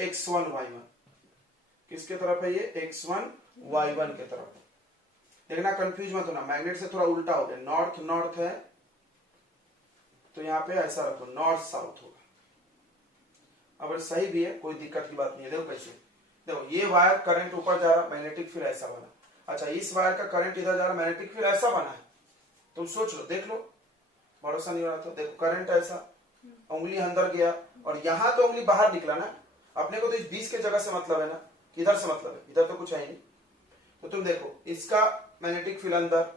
x1 y1। किसके तरफ है ये? x1 y1 के तरफ। देखना कंफ्यूज मत होना, मैग्नेट से थोड़ा उल्टा हो गया, नॉर्थ नॉर्थ है तो यहाँ पे ऐसा रखो, नॉर्थ साउथ होगा। अगर सही भी है कोई दिक्कत की बात नहीं है। देखो कैसे, देखो ये वायर करंट ऊपर जा रहा, मैग्नेटिक फील्ड ऐसा बना, अच्छा इस वायर का करंट इधर जा रहा, मैग्नेटिक फील्ड ऐसा बना है, तुम सोच लो, देख लो, भरोसा नहीं हो रहा तो देखो, करंट ऐसा, उंगली अंदर गया और यहां तो उंगली बाहर निकला ना, अपने को तो इस बीच के जगह से मतलब है ना, किधर से मतलब है, इधर तो कुछ है ही नहीं। तो तुम देखो इसका मैग्नेटिक फील्ड अंदर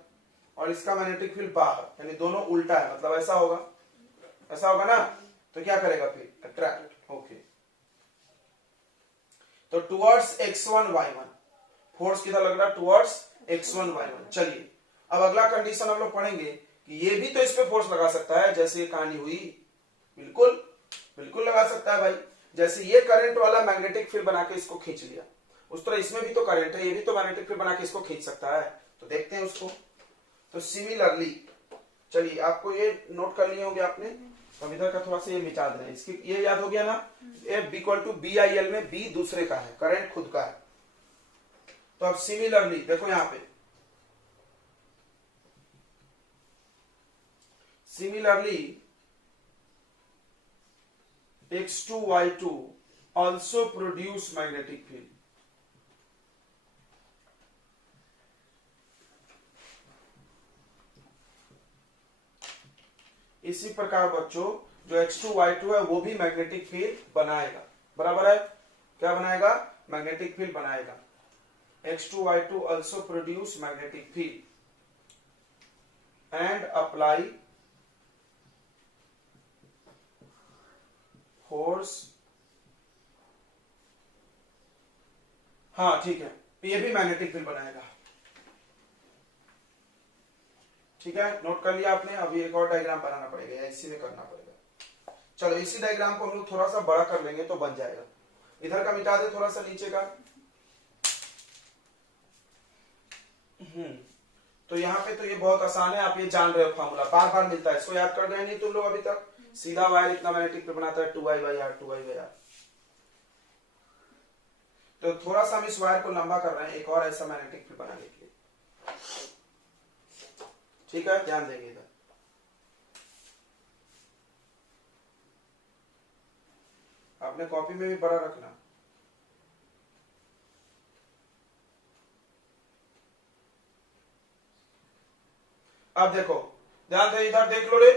और इसका मैग्नेटिक फील्ड बाहर, यानी दोनों उल्टा है, मतलब ऐसा होगा, ऐसा होगा ना, तो क्या करेगा फिर, अट्रैक्ट। ओके, तो टुवर्ड्स x1 y1, फोर्स किधर लग रहा है, टुवर्ड्स x1 y1। चलिए अब अगला कंडीशन हम लोग पढ़ेंगे कि ये भी तो इस पे फोर्स लगा सकता है, जैसे ये कहानी हुई, बिल्कुल बिल्कुल लगा सकता है भाई। जैसे ये करंट वाला मैग्नेटिक फील्ड बना के इसको खींच लिया, उस तरह इसमें भी तो करंट है, ये भी तो मैग्नेटिक फील्ड बना के इसको खींच सकता है, तो देखते हैं उसको। तो सिमिलरली, चलिए आपको ये नोट कर लिए होंगे आपने, अब इधर का थोड़ा सा ये मिटा दें, इसकी ये याद हो गया ना, F इक्वल टू BIL में B दूसरे का है, करंट खुद का है। तो अब सिमिलरली देखो यहां पे, similarly X2 Y2 also produce magnetic field। इसी प्रकार बच्चों जो X2 Y2 है वो भी मैग्नेटिक फील्ड बनाएगा, बराबर है, क्या बनाएगा, मैग्नेटिक फील्ड बनाएगा। X2 Y2 also produce magnetic field and apply force। हाँ ठीक है, ये भी मैग्नेटिक फील्ड बनाएगा, ठीक है, नोट कर लिया आपने। अभी एक और डायग्राम बनाना पड़ेगा या इसी में करना पड़ेगा। चलो इसी डायग्राम को हम लोग थोड़ा सा बड़ा कर लेंगे तो बन जाएगा। इधर का मिटा दे थोड़ा सा नीचे का। तो यहाँ पे तो ये बहुत आसान है, आप ये जान रहे हो, फॉर्मूला बार बार मिलता है, इसको याद कर गए नहीं तुम लोग अभी तक। सीधा वायर इतना मैग्नेटिक फील्ड बनाता है 2I/R 2I/R। तो थोड़ा सा हम इस वायर को लंबा कर रहे हैं एक और ऐसा मैग्नेटिक फील्ड बनाने के लिए, ठीक है, ध्यान देंगे इधर। आपने कॉपी में भी बड़ा रखना। अब देखो, ध्यान दे, इधर देख लो रे,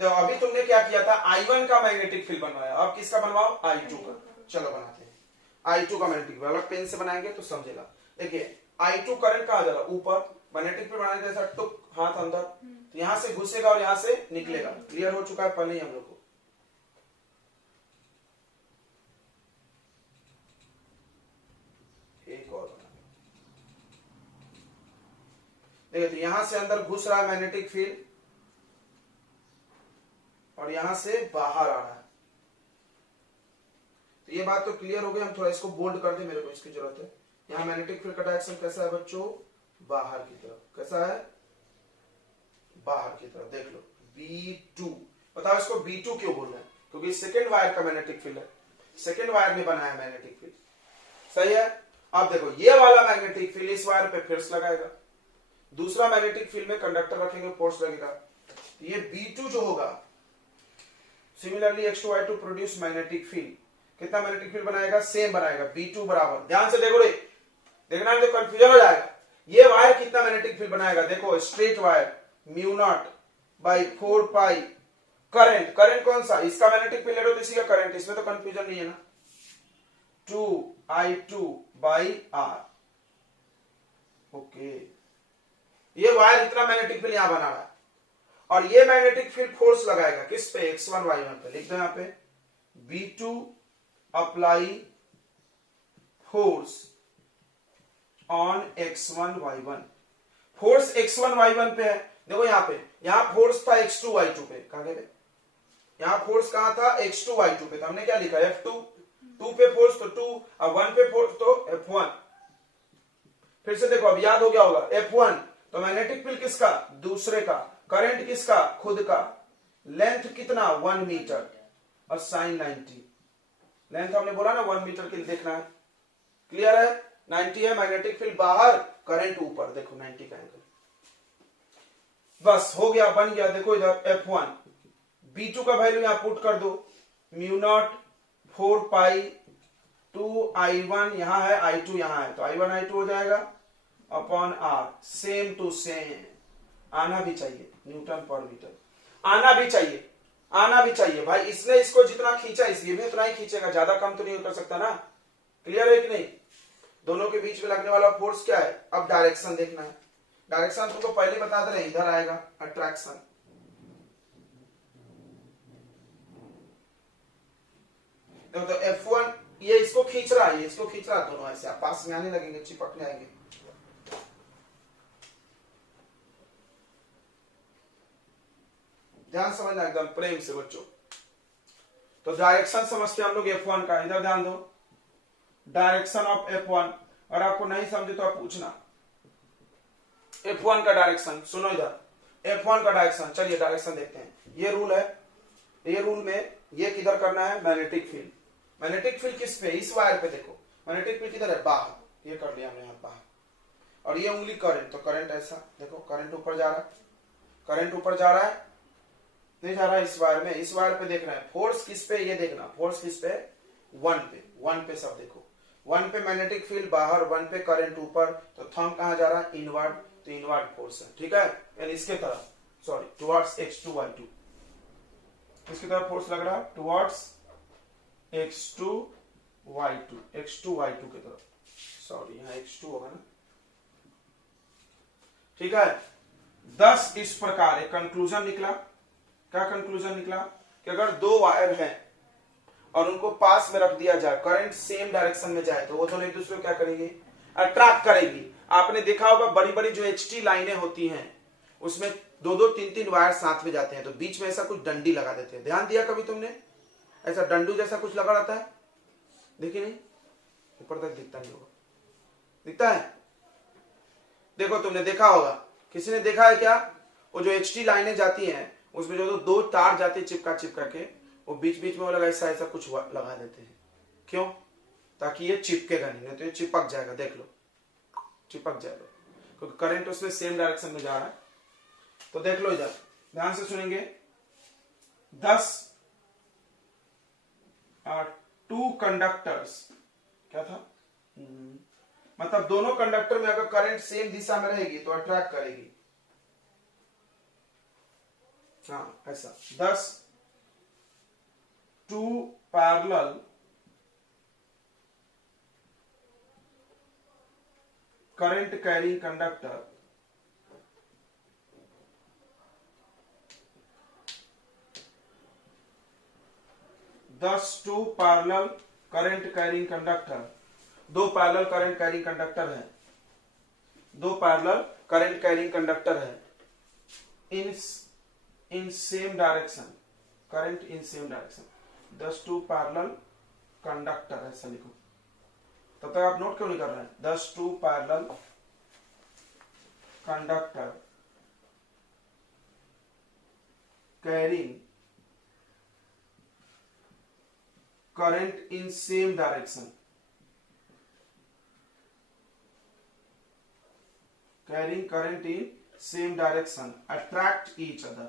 तो अभी तुमने क्या किया था, I1 का मैग्नेटिक फील्ड बनवाया, अब किसका बनवाओ, I2 का। चलो बनाते हैं, I2 का मैग्नेटिक फील्ड अलग पेन से बनाएंगे तो समझेगा। देखिए I2 करंट कहां जा रहा, ऊपर, मैग्नेटिक फील्ड बनाने जैसा टुक हाथ अंदर, तो यहां से घुसेगा और यहां से निकलेगा। क्लियर हो चुका है पहले ही हम लोग को। एक और देखिए, तो यहां से अंदर घुस रहा है मैग्नेटिक फील्ड और यहां से बाहर आ रहा है। तो ये बात तो क्लियर हो गई। हम थोड़ा इसको बोल्ड कर दे, मेरे को इसकी जरूरत है। यहाँ मैग्नेटिक फील्ड का डायरेक्शन कैसा है बच्चों, बाहर की तरफ। कैसा है, बाहर की तरफ। देख लो B2, बताओ इसको B2 क्यों बोल रहे हैं, क्योंकि सेकेंड वायर का मैग्नेटिक फील्ड है, सेकेंड वायर ने बनाया मैग्नेटिक फील्ड, सही है। अब देखो ये वाला मैग्नेटिक फील्ड इस वायर पे फोर्स लगाएगा, दूसरा मैग्नेटिक फील्ड में कंडक्टर रखेंगे, फोर्स लगेगा। ये B2 जो होगा, similarly X2 Y2 produce magnetic field, कितना मैग्नेटिक फील्ड बनाएगा, सेम बनाएगा, B2 बराबर, ध्यान से देखो रे, देखना नहीं तो कंफ्यूजन हो जाएगा। ये वायर कितना मैग्नेटिक फील्ड बनाएगा, देखो स्ट्रेट वायर μ0/4 पाई, करंट, करंट कौन सा, इसका मैग्नेटिक फील्ड तो इसी का करंट, इसमें तो कंफ्यूजन नहीं है ना, 2I2/R। ओके, ये वायर इतना मैग्नेटिक फील्ड यहां बना रहा है और ये मैग्नेटिक फील्ड फोर्स लगाएगा किस पे, X1 Y1 पे। लिख दो यहां पे B2 apply force on X1 Y1। Force X1 Y1 पे है, देखो यहां पे, यहां फोर्स था X2 Y2 पे, कहां गए, यहां फोर्स कहां था, X2 Y2 पे, तो हमने क्या लिखा, F2, 2 पे फोर्स तो 2, अब 1 पे फोर्स तो F1। फिर से देखो, अब याद हो गया होगा, F1 तो मैग्नेटिक फील्ड किसका, दूसरे का, करंट किसका, खुद का, लेंथ कितना 1 मीटर और साइन 90, लेंथ हमने बोला ना 1 मीटर के लिए देखना है, क्लियर है। 90 है, मैग्नेटिक फील्ड बाहर, करंट ऊपर, देखो 90 का एंगल, बस हो गया, बन गया। देखो इधर F1, B2 का वैल्यू यहां पुट कर दो, μ0/4 पाई 2I1 यहां है, I2 यहां है, तो I1 I2 हो जाएगा upon R, same to same. आना भी चाहिए, न्यूटन पर मीटर आना भी चाहिए, आना भी चाहिए भाई। इसने इसको जितना खींचा इसलिए भी उतना ही खींचेगा, ज्यादा कम तो नहीं कर सकता ना। क्लियर है कि नहीं? दोनों के बीच में लगने वाला फोर्स क्या है? अब डायरेक्शन देखना है। डायरेक्शन तुमको पहले बता दे रहे, इधर आएगा अट्रैक्शन। तो F1 ये इसको खींच रहा है, ये इसको खींच रहा है, दोनों ऐसे पास में आने लगेंगे, चिपकने आएंगे। ध्यान समझना एकदम प्रेम से बच्चों। तो डायरेक्शन समझते हैं हम लोग F1 का। इधर ध्यान दो, डायरेक्शन ऑफ F1। और आपको नहीं समझे तो आप पूछना। F1 का डायरेक्शन सुनो, इधर F1 का डायरेक्शन। चलिए डायरेक्शन देखते हैं। ये रूल है, ये रूल में ये किधर करना है? Magnetic field. मैग्नेटिक फील्ड किस पे? इस वायर पे। देखो मैग्नेटिक फील्ड किधर है? बाहर। ये कर लिया हमने यहाँ बाहर। और ये उंगली करंट, तो करंट ऐसा देखो, करंट ऊपर जा रहा है, करंट ऊपर जा रहा है, नहीं जा रहा है इस वायर में। इस वायर पे देख रहे हैं फोर्स किस पे? ये देखना फोर्स किस पे? 1 पे। 1 पे सब देखो, 1 पे मैग्नेटिक फील्ड बाहर, 1 पे करंट ऊपर। तो थंब कहां जा रहा है? इनवर्ड। तो इनवर्ड फोर्स है, ठीक है। यानी इसके तरफ, सॉरी टुवर्ड्स X2Y2, इसकी तरफ फोर्स लग रहा है टुवर्ड्स X2Y2, X2Y2 की तरफ। सॉरी यहाँ X2 होगा ना, ठीक है। 10 इस प्रकार एक कंक्लूजन निकला। क्या कंक्लूजन निकला? कि अगर दो वायर हैं और उनको पास में रख दिया जाए, करंट सेम डायरेक्शन में जाए, तो वो दोनों एक दूसरे को क्या करेंगे? अट्रैक्ट करेगी। आपने देखा होगा बड़ी बड़ी जो HT लाइनें होती हैं उसमें 2-2, 3-3 वायर साथ में जाते हैं, तो बीच में ऐसा कुछ डंडी लगा देते हैं। ध्यान दिया कभी तुमने? ऐसा डंडू जैसा कुछ लगा रहता है, देखिए नहीं, ऊपर तक दिखता नहीं होगा, दिखता है? देखो तुमने देखा होगा, किसी ने देखा है क्या? वो जो HT लाइनें जाती हैं उसमें जो दो तार जाते हैं चिपका चिपका के, वो बीच बीच में वो लगा ऐसा ऐसा कुछ लगा देते हैं। क्यों? ताकि ये चिपकेगा नहीं, तो ये चिपक जाएगा। देख लो, चिपक जाएगा, क्योंकि करंट उसमें सेम डायरेक्शन में जा रहा है। तो देख लो, इधर ध्यान से सुनेंगे। 10 2 कंडक्टर्स, क्या था? मतलब दोनों कंडक्टर में अगर करंट सेम दिशा में रहेगी तो अट्रैक्ट करेगी। हाँ ऐसा 10 2 parallel current carrying conductor two parallel current carrying conductor. 2 parallel current carrying conductor है, 2 पैरेलल करंट कैरिंग कंडक्टर है in same direction, current in same direction. 2 parallel conductor, ऐसा लिखो। तब तक आप नोट क्यों नहीं कर रहे हैं? 2 parallel conductor carrying current in same direction, carrying current in same direction attract each other।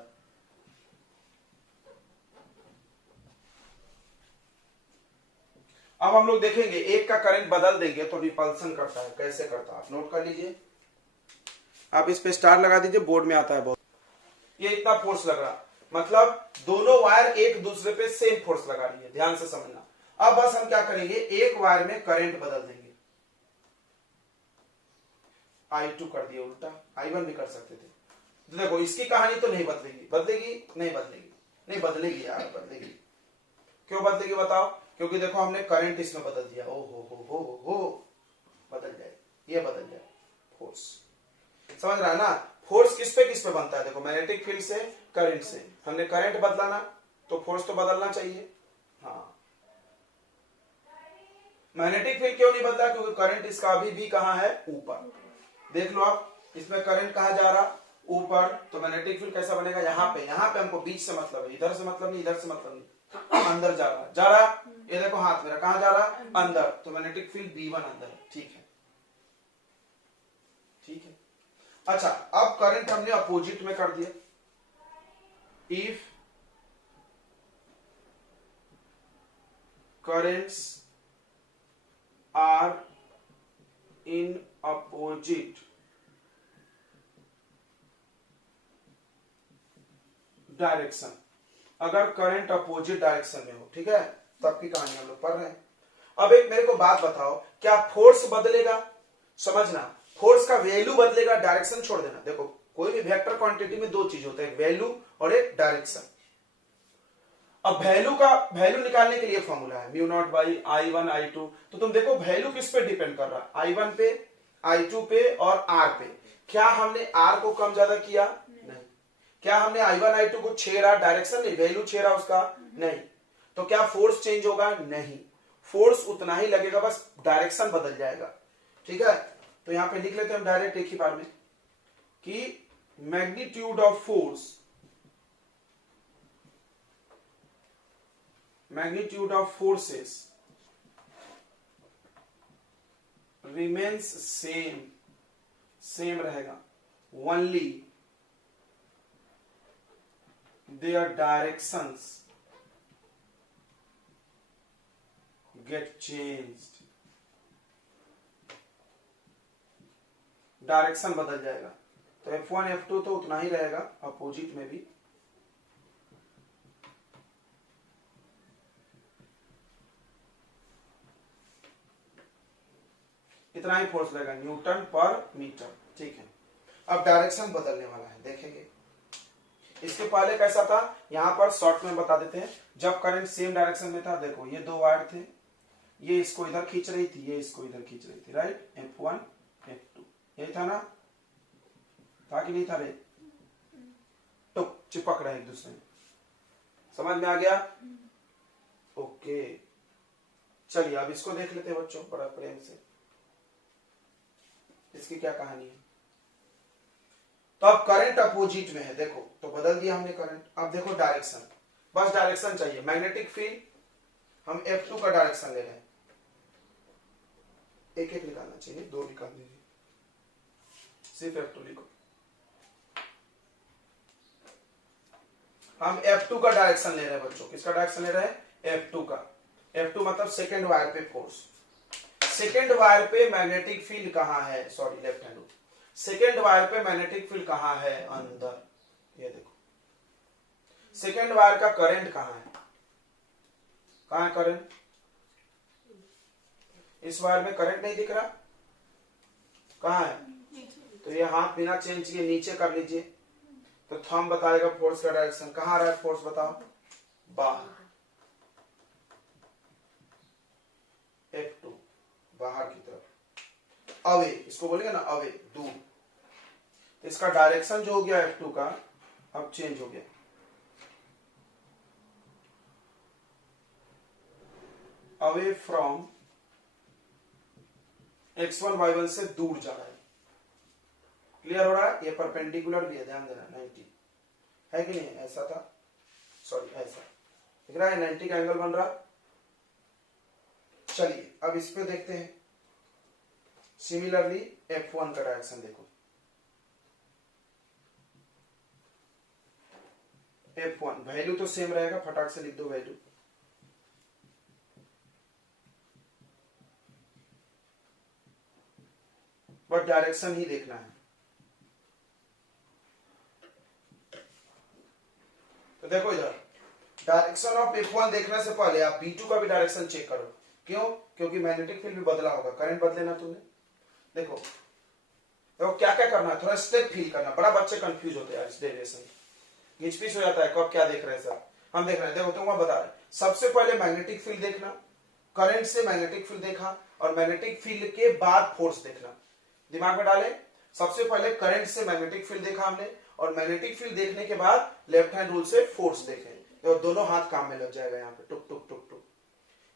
अब हम लोग देखेंगे एक का करंट बदल देंगे तो रिपल्सन करता है। कैसे करता है आप नोट कर लीजिए, आप इस पे स्टार लगा दीजिए, बोर्ड में आता है बहुत। ये इतना फोर्स लग रहा, मतलब दोनों वायर एक दूसरे पे सेम फोर्स लगा रही है, ध्यान से समझना। अब बस हम क्या करेंगे, एक वायर में करंट बदल देंगे। I2 कर दिया उल्टा, I1 भी कर सकते थे। तो देखो इसकी कहानी तो नहीं बदलेगी, बदलेगी नहीं, बदलेगी नहीं, बदलेगी यार, बदलेगी। क्यों बदलेगी बताओ? क्योंकि देखो हमने करंट इसमें बदल दिया। ओ हो बदल जाए, ये बदल जाए फोर्स। समझ रहा है ना? फोर्स किस पे बनता है? देखो मैग्नेटिक फील्ड से, करंट से। हमने करंट बदलाना तो फोर्स तो बदलना चाहिए। हाँ, मैग्नेटिक फील्ड क्यों नहीं बदला? क्योंकि करंट इसका अभी भी कहां है? ऊपर। देख लो आप, इसमें करंट कहां जा रहा? ऊपर। तो मैग्नेटिक फील्ड कैसा बनेगा? यहाँ पे। यहाँ पे हमको बीच से मतलब है, इधर से मतलब नहीं, इधर से मतलब नहीं, अंदर जा रहा, जा रहा। ये देखो हाथ मेरा कहां जा रहा? अंदर। तो मैग्नेटिक फील्ड B1 अंदर है। ठीक है, ठीक है। अच्छा, अब करंट हमने अपोजिट में कर दिया। If currents are in opposite direction, अगर करंट अपोजिट डायरेक्शन में हो, ठीक है, तब की कहानी हम लोग पढ़ रहे हैं। अब एक मेरे को बात बताओ, क्या फोर्स बदलेगा? समझना, फोर्स का वैल्यू बदलेगा, डायरेक्शन छोड़ देना। देखो कोई भी वेक्टर क्वांटिटी में दो चीज होते हैं, वैल्यू और एक डायरेक्शन। अब वैल्यू निकालने के लिए फॉर्मूला है mu naught by I1 I2। तो तुम देखो वैल्यू किस पे डिपेंड कर रहा है, I1 पे, I2 पे और R पे। क्या हमने R को कम ज्यादा किया? नहीं। क्या हमने I1 I2 को छेड़ा? डायरेक्शन नहीं, वैल्यू छेड़ा उसका? नहीं। तो क्या फोर्स चेंज होगा? नहीं, फोर्स उतना ही लगेगा, बस डायरेक्शन बदल जाएगा। ठीक है, तो यहां पे लिख लेते हैं हम डायरेक्ट एक ही बार में कि magnitude of force, magnitude of forces remains same, same रहेगा, only their directions get changed. Direction बदल जाएगा। तो F1 F2 तो उतना ही रहेगा, अपोजिट में भी। इतना ही फोर्स लगेगा, न्यूटन पर मीटर। ठीक है, अब डायरेक्शन बदलने वाला है, देखेंगे। इसके पहले कैसा था, यहां पर शॉर्ट में बता देते हैं। जब करंट सेम डायरेक्शन में था, देखो ये दो वायर थे, ये इसको इधर खींच रही थी, ये इसको इधर खींच रही थी, राइट। F1 F2 यही था ना, था कि नहीं था रे? तो चिपक रहे एक दूसरे में, समझ में आ गया? ओके, चलिए अब इसको देख लेते हैं बच्चों बड़ा प्रेम से, इसकी क्या कहानी है। तो अब करंट अपोजिट में है, देखो तो बदल दिया हमने करंट। अब देखो डायरेक्शन, बस डायरेक्शन चाहिए। मैग्नेटिक फील्ड हम F2 का डायरेक्शन ले रहे हैं, एक एक निकालना चाहिए, दो निकाल दीजिए, सिर्फ F2 लिखो। हम F2 का डायरेक्शन ले रहे हैं बच्चों, किसका डायरेक्शन ले रहे हैं? F2 का। F2 मतलब सेकेंड वायर पे फोर्स। सेकेंड वायर पे मैग्नेटिक फील्ड कहां है? Sorry, left hand. Second wire पे मैग्नेटिक फील्ड कहां है? अंदर, ये देखो। सेकेंड वायर का करंट कहां है? कहां है करंट? इस वायर में करंट नहीं दिख रहा, कहां है? तो ये हाथ बिना चेंज किए नीचे कर लीजिए, तो थंब बताएगा फोर्स का डायरेक्शन। कहां रहा है फोर्स, बताओ? बाहर, F2 बाहर की तरफ, अवे, इसको बोलेंगे ना अवे, दूर। तो इसका डायरेक्शन जो हो गया F2 का, अब चेंज हो गया, अवे फ्रॉम X1 Y1 से दूर जा रहा है। क्लियर हो रहा है? ये परपेंडिकुलर भी है, ध्यान देना, 90 है कि नहीं? ऐसा था, सॉरी ऐसा दिख रहा है, 90 का एंगल बन रहा। चलिए अब इस पे देखते हैं। सिमिलरली F1 का डायरेक्शन देखो, F1 वैल्यू तो सेम रहेगा, फटाक से लिख दो वैल्यू। बट डायरेक्शन ही देखना है। तो देखो इधर डायरेक्शन ऑफ F1 देखने से पहले आप B2 का भी डायरेक्शन चेक करो। क्यों? क्योंकि मैग्नेटिक फील्ड भी बदला होगा, करंट बदले ना तुमने। देखो तो क्या क्या करना है, थोड़ा स्टेप फील करना। बड़ा बच्चे कंफ्यूज होते हैं इस डेरिवेशन, घिचपिच हो जाता है, कब क्या देख रहे हैं सर। हम देख रहे हैं, देखो तुम बता रहे, सबसे पहले मैग्नेटिक फील्ड देखना, करंट से मैग्नेटिक फील्ड देखा, और मैग्नेटिक फील्ड के बाद फोर्स देखना। दिमाग में डाले, सबसे पहले करंट से मैग्नेटिक फील्ड देखा हमने, और मैग्नेटिक फील्ड देखने के बाद लेफ्ट हैंड रूल से फोर्स देखे, तो दोनों हाथ काम में लग जाएगा यहाँ पे, टुक टुक टुक टुक।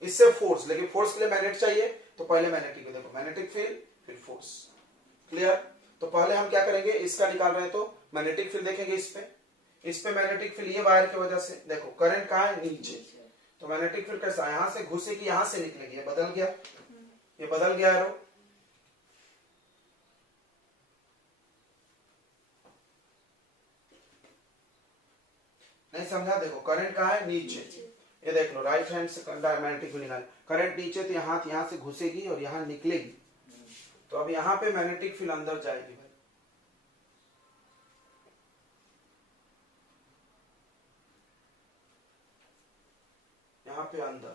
इससे फोर्स, लेकिन फोर्स के लिए मैग्नेट चाहिए, तो पहले मैग्नेटिक को देखो, मैग्नेटिक फील्ड फिर फोर्स। क्लियर? तो पहले हम क्या करेंगे, इसका निकाल रहे हैं तो मैग्नेटिक फील्ड देखेंगे इस पे मैग्नेटिक फील्ड, ये वायर की वजह से देखो करंट कहां है? नीचे। तो मैग्नेटिक फील्ड कैसा, यहां से घुसेगी, यहां से निकलेगी, ये बदल गया, ये बदल गया एरो। नहीं समझा? देखो करंट कहां है? नीचे। ये देख लो, राइट हैंड से मैग्नेटिक फील्ड निकाल, करंट नीचे, तो यहां से घुसेगी और यहां निकलेगी। तो अब यहां पे मैग्नेटिक फील्ड अंदर जाएगी भाई, यहाँ पे अंदर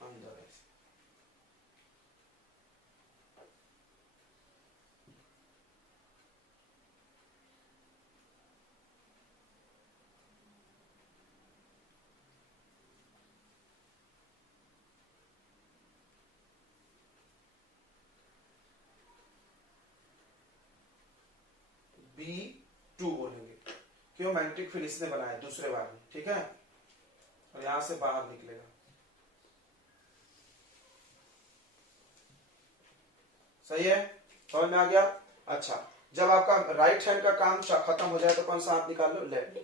अंदर ऐसे। B2 बोलेंगे, क्यों? मैग्नेटिक फील्ड इसने बनाया दूसरे बार में, ठीक है, और यहां से बाहर निकलेगा। सही है, समझ में आ गया? अच्छा, जब आपका राइट हैंड का काम खत्म हो जाए तो कौन सा हाथ निकाल लो? लेफ्ट।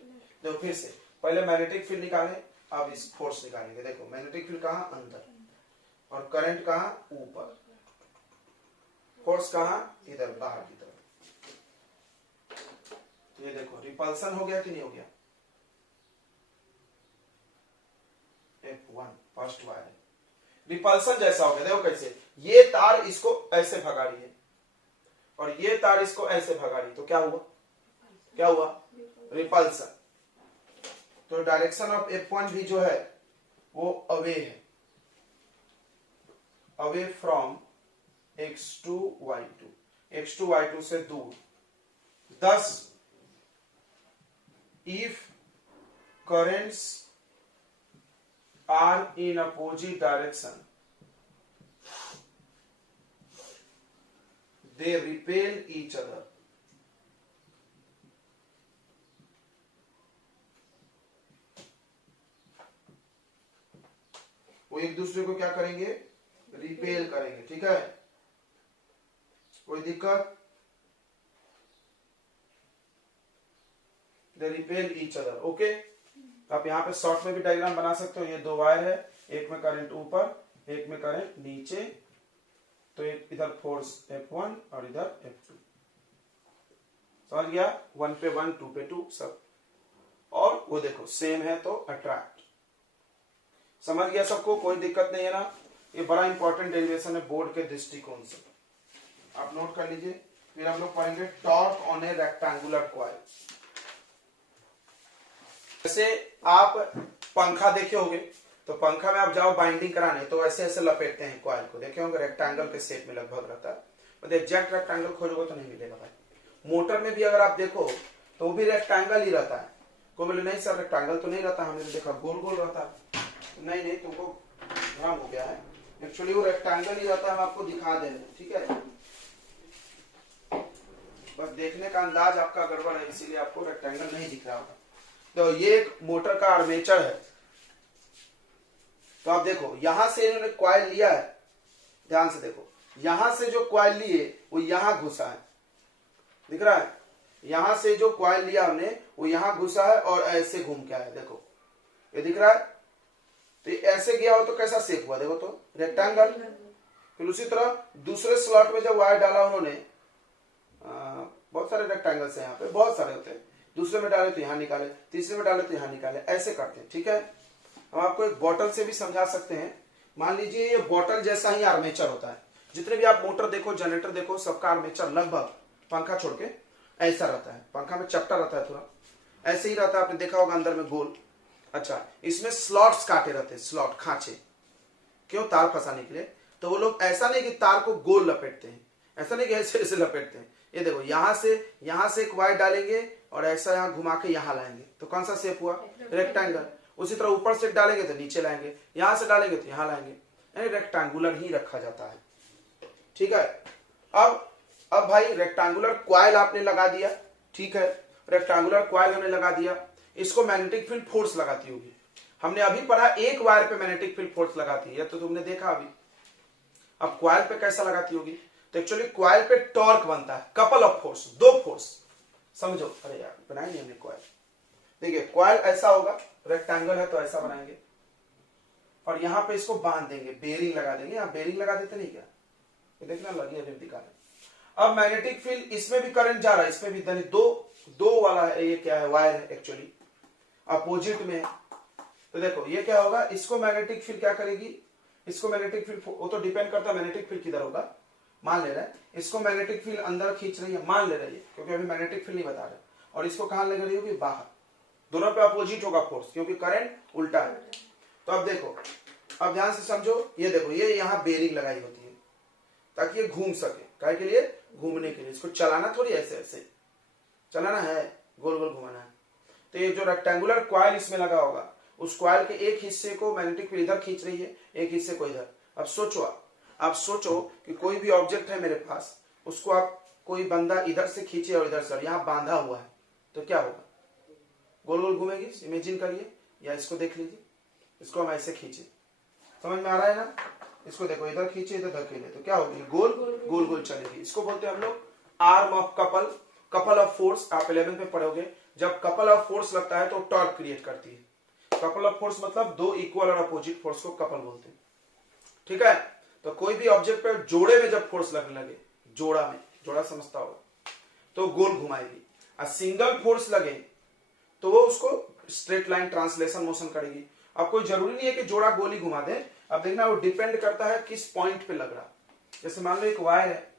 देखो फिर से, पहले मैग्नेटिक फील्ड निकाले, अब इस फोर्स निकालेंगे। देखो मैग्नेटिक फील्ड कहां? अंदर, और करंट कहां? ऊपर। फोर्स कहां? इधर बाहर की तरफ। तो ये देखो रिपल्सन हो गया कि नहीं हो गया? F1 फर्स्ट वायर है, रिपल्सन जैसा हो गया। देखो कैसे, ये तार इसको ऐसे भगा रही है और ये तार इसको ऐसे भगा रही, तो क्या हुआ? क्या हुआ? रिपल्सन। तो डायरेक्शन ऑफ F1 भी जो है वो अवे है, away from x2 y2, x2 y2 से दूर। Thus, if currents are in opposite direction, they repel each other. वो एक दूसरे को क्या करेंगे? रिपेल करेंगे, ठीक है? कोई दिक्कत? They repel each other, okay. आप यहाँ पे शॉर्ट में भी डायग्राम बना सकते हो। ये दो वायर है, एक में करंट ऊपर, एक में करंट नीचे, तो एक इधर फोर्स F1 और इधर F2। समझ गया? 1 पे 1, 2 पे 2 सब। और वो देखो सेम है तो अट्रैक्ट। समझ गया सबको? कोई दिक्कत नहीं है ना? ये बड़ा इंपॉर्टेंट डेरिवेशन है बोर्ड के दृष्टिकोण से, आप नोट कर लीजिए। फिर हम लोग पढ़ेंगे torque on A rectangular coil. जैसे आप पंखा देखे होंगे, तो पंखा में आप जाओ बाइंडिंग कराने तो ऐसे ऐसे लपेटते हैं कॉइल को, देखे होंगे रेक्टेंगल के शेप में लगभग रहता है। मतलब एग्जैक्ट रेक्टेंगल खोजोगे तो नहीं मिलेगा भाई। मोटर में भी अगर आप देखो तो वो भी रेक्टेंगल ही रहता है। कोई बोले नहीं सर रेक्टेंगल तो नहीं रहता, हमने देखा गोल गोल रहता है। नहीं, तुमको भ्रम हो गया है, एक्चुअली वो रेक्टेंगल ही रहता है। हम आपको दिखा देंगे, ठीक है? बस देखने का अंदाज आपका गड़बड़ है, इसीलिए आपको रेक्टेंगल नहीं दिख रहा होगा। तो ये एक मोटर का आर्मेचर है। तो आप देखो यहां से इन्होंने कॉइल लिया है, ध्यान से देखो, यहां से जो कॉइल लिए वो यहां घुसा है, दिख रहा है? यहां से जो कॉइल लिया हमने वो यहां घुसा है और ऐसे घूम के आया, देखो ये दिख रहा है। तो ऐसे गया हो तो कैसा शेप हुआ? देखो तो रेक्टेंगल। फिर उसी तरह दूसरे स्लॉट में जब वायर डाला उन्होंने, बहुत सारे रेक्टेंगल्स हैं यहाँ पे, बहुत सारे होते हैं। दूसरे में डाले तो यहाँ निकाले, तीसरे में डाले तो यहाँ निकाले, ऐसे करते हैं, ठीक है? हम आपको एक बॉटल से भी समझा सकते हैं। मान लीजिए ये बॉटल जैसा ही आर्मेचर होता है। जितने भी आप मोटर देखो, जनरेटर देखो, सबका आर्मेचर लगभग पंखा छोड़ के ऐसा रहता है। पंखा में चपटा रहता है, थोड़ा ऐसे ही रहता है, आपने देखा होगा अंदर में गोल। अच्छा, इसमें स्लॉट्स काटे रहते हैं, स्लॉट खांचे, क्यों? तार फंसाने के लिए। तो वो लोग ऐसा नहीं कि तार को गोल लपेटते हैं, ऐसा नहीं कि ऐसे ऐसे लपेटते हैं। ये देखो यहां से एक वायर डालेंगे और ऐसा यहां घुमा के यहां लाएंगे, तो कौन सा शेप हुआ? रेक्टेंगल। उसी तरह ऊपर से डालेंगे तो नीचे लाएंगे, यहां से डालेंगे तो यहां लाएंगे, यानी रेक्टेंगुलर ही रखा जाता है, ठीक है? अब भाई रेक्टेंगुलर कॉइल आपने लगा दिया, ठीक है? रेक्टेंगुलर कॉइल हमने लगा दिया, इसको मैग्नेटिक फील्ड फोर्स लगाती होगी। हमने अभी पढ़ा एक वायर पे मैग्नेटिक फील्ड फोर्स लगाती है, तो तुमने देखा अभी। अब कॉइल पे कैसा लगाती होगी? तो एक्चुअली कॉइल पे टॉर्क बनता है, कपल ऑफ फोर्स, दो फोर्स। समझो, अरे यार बनाए नहीं हमने कॉइल। देखिए कॉइल ऐसा होगा, रेक्टेंगल है तो ऐसा बनाएंगे, और यहां पे इसको बांध देंगे, बेरिंग लगा देंगे। यहां बेरिंग लगा देते नहीं क्या? ये देखना लगी अभी दिखा रहे। अब मैग्नेटिक फील्ड, इसमें भी करंट जा रहा है, इसमें भी दो वाला है, ये क्या है? वायर है एक्चुअली, अपोजिट में। तो देखो ये क्या होगा, इसको मैग्नेटिक फील्ड क्या करेगी? इसको मैग्नेटिक फील्ड, वो तो डिपेंड करता है मैग्नेटिक फील्ड किधर होगा। मान ले रहे हैं इसको मैग्नेटिक फील्ड अंदर खींच रही है, मान ले रही है, क्योंकि अभी मैग्नेटिक फील्ड नहीं बता रहे। और इसको कहां लग रही होगी? बाहर। दोनों पे अपोजिट होगा फोर्स, क्योंकि करंट उल्टा है। तो अब देखो अब ध्यान से समझो, ये देखो ये यहाँ बेरिंग लगाई होती है ताकि ये घूम सके, काय के लिए, घूमने के लिए। इसको चलाना थोड़ी ऐसे ऐसे चलाना है, गोल गोल घुमाना है। तो ये जो रेक्टेंगुलर कॉइल इसमें लगा होगा, उस कॉइल के एक हिस्से को मैग्नेटिक फील्ड इधर खींच रही है, एक हिस्से को इधर। अब सोचो आप सोचो कि कोई भी ऑब्जेक्ट है मेरे पास, उसको आप कोई बंदा इधर से खींचे और इधर से, और यहाँ बांधा हुआ है, तो क्या होगा, गोल गोल घूमेगी। इमेजिन करिए, या इसको देख लीजिए, इसको हम ऐसे खींचे, समझ में आ रहा है ना, इसको देखो इधर खींचे इधर धकेले, तो क्या होगी, गोल गोल गोल चलेगी। इसको बोलते हैं हम लोग arm of couple, couple of force. आप 11th में पढ़ोगे, जब कपल ऑफ फोर्स लगता है तो टॉर्क क्रिएट करती है। कपल ऑफ फोर्स मतलब दो इक्वल और अपोजिट फोर्स को कपल बोलते हैं, ठीक है। तो कोई भी ऑब्जेक्ट पर जोड़े में जब फोर्स लगने लगे, जोड़ा में, जोड़ा समझता होगा, तो गोल घुमाएगी। और सिंगल फोर्स लगे तो वो उसको स्ट्रेट लाइन ट्रांसलेशन मोशन करेगी। अब कोई जरूरी नहीं है कि जोड़ा गोली घुमा दे। अब देखना वो डिपेंड करता है किस पॉइंट पे लग रहा। जैसे मान लो एक वायर है,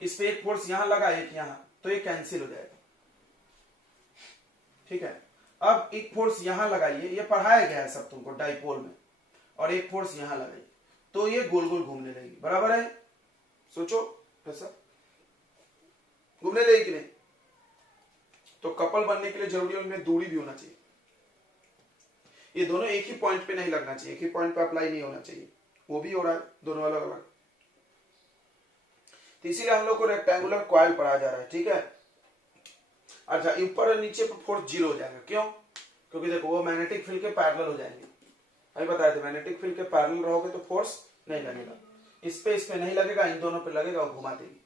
इस पे एक फोर्स यहां लगा, एक यहां, तो ये कैंसिल हो जाएगा, ठीक है। अब एक फोर्स यहां लगाइए, ये पढ़ाया गया है सब तुमको डाइपोल में, और एक फोर्स यहां लगाइए, तो ये गोल गोल घूमने लगेगी, बराबर है। सोचो कैसा घूमने लगेगी कि नहीं। तो कपल बनने के लिए जरूरी है उनमें दूरी भी होना चाहिए। ये दोनों एक ही पॉइंट पे नहीं लगना चाहिए, एक ही पॉइंट पे अप्लाई नहीं होना चाहिए, वो भी हो रहा है, दोनों अलग अलग। तो इसीलिए हम लोग को रेक्टेंगुलर कॉइल पढ़ाया जा रहा है, ठीक है। अच्छा, ऊपर और नीचे पर फोर्स 0 हो जाएगा, क्यों, क्योंकि देखो वो मैग्नेटिक फील्ड के पैरेलल हो जाएंगे। अभी बताए थे, मैग्नेटिक फील्ड के पैरेलल रहोगे तो फोर्स नहीं लगेगा, इस पे नहीं लगेगा, इन दोनों पे लगेगा, वो घुमा देगी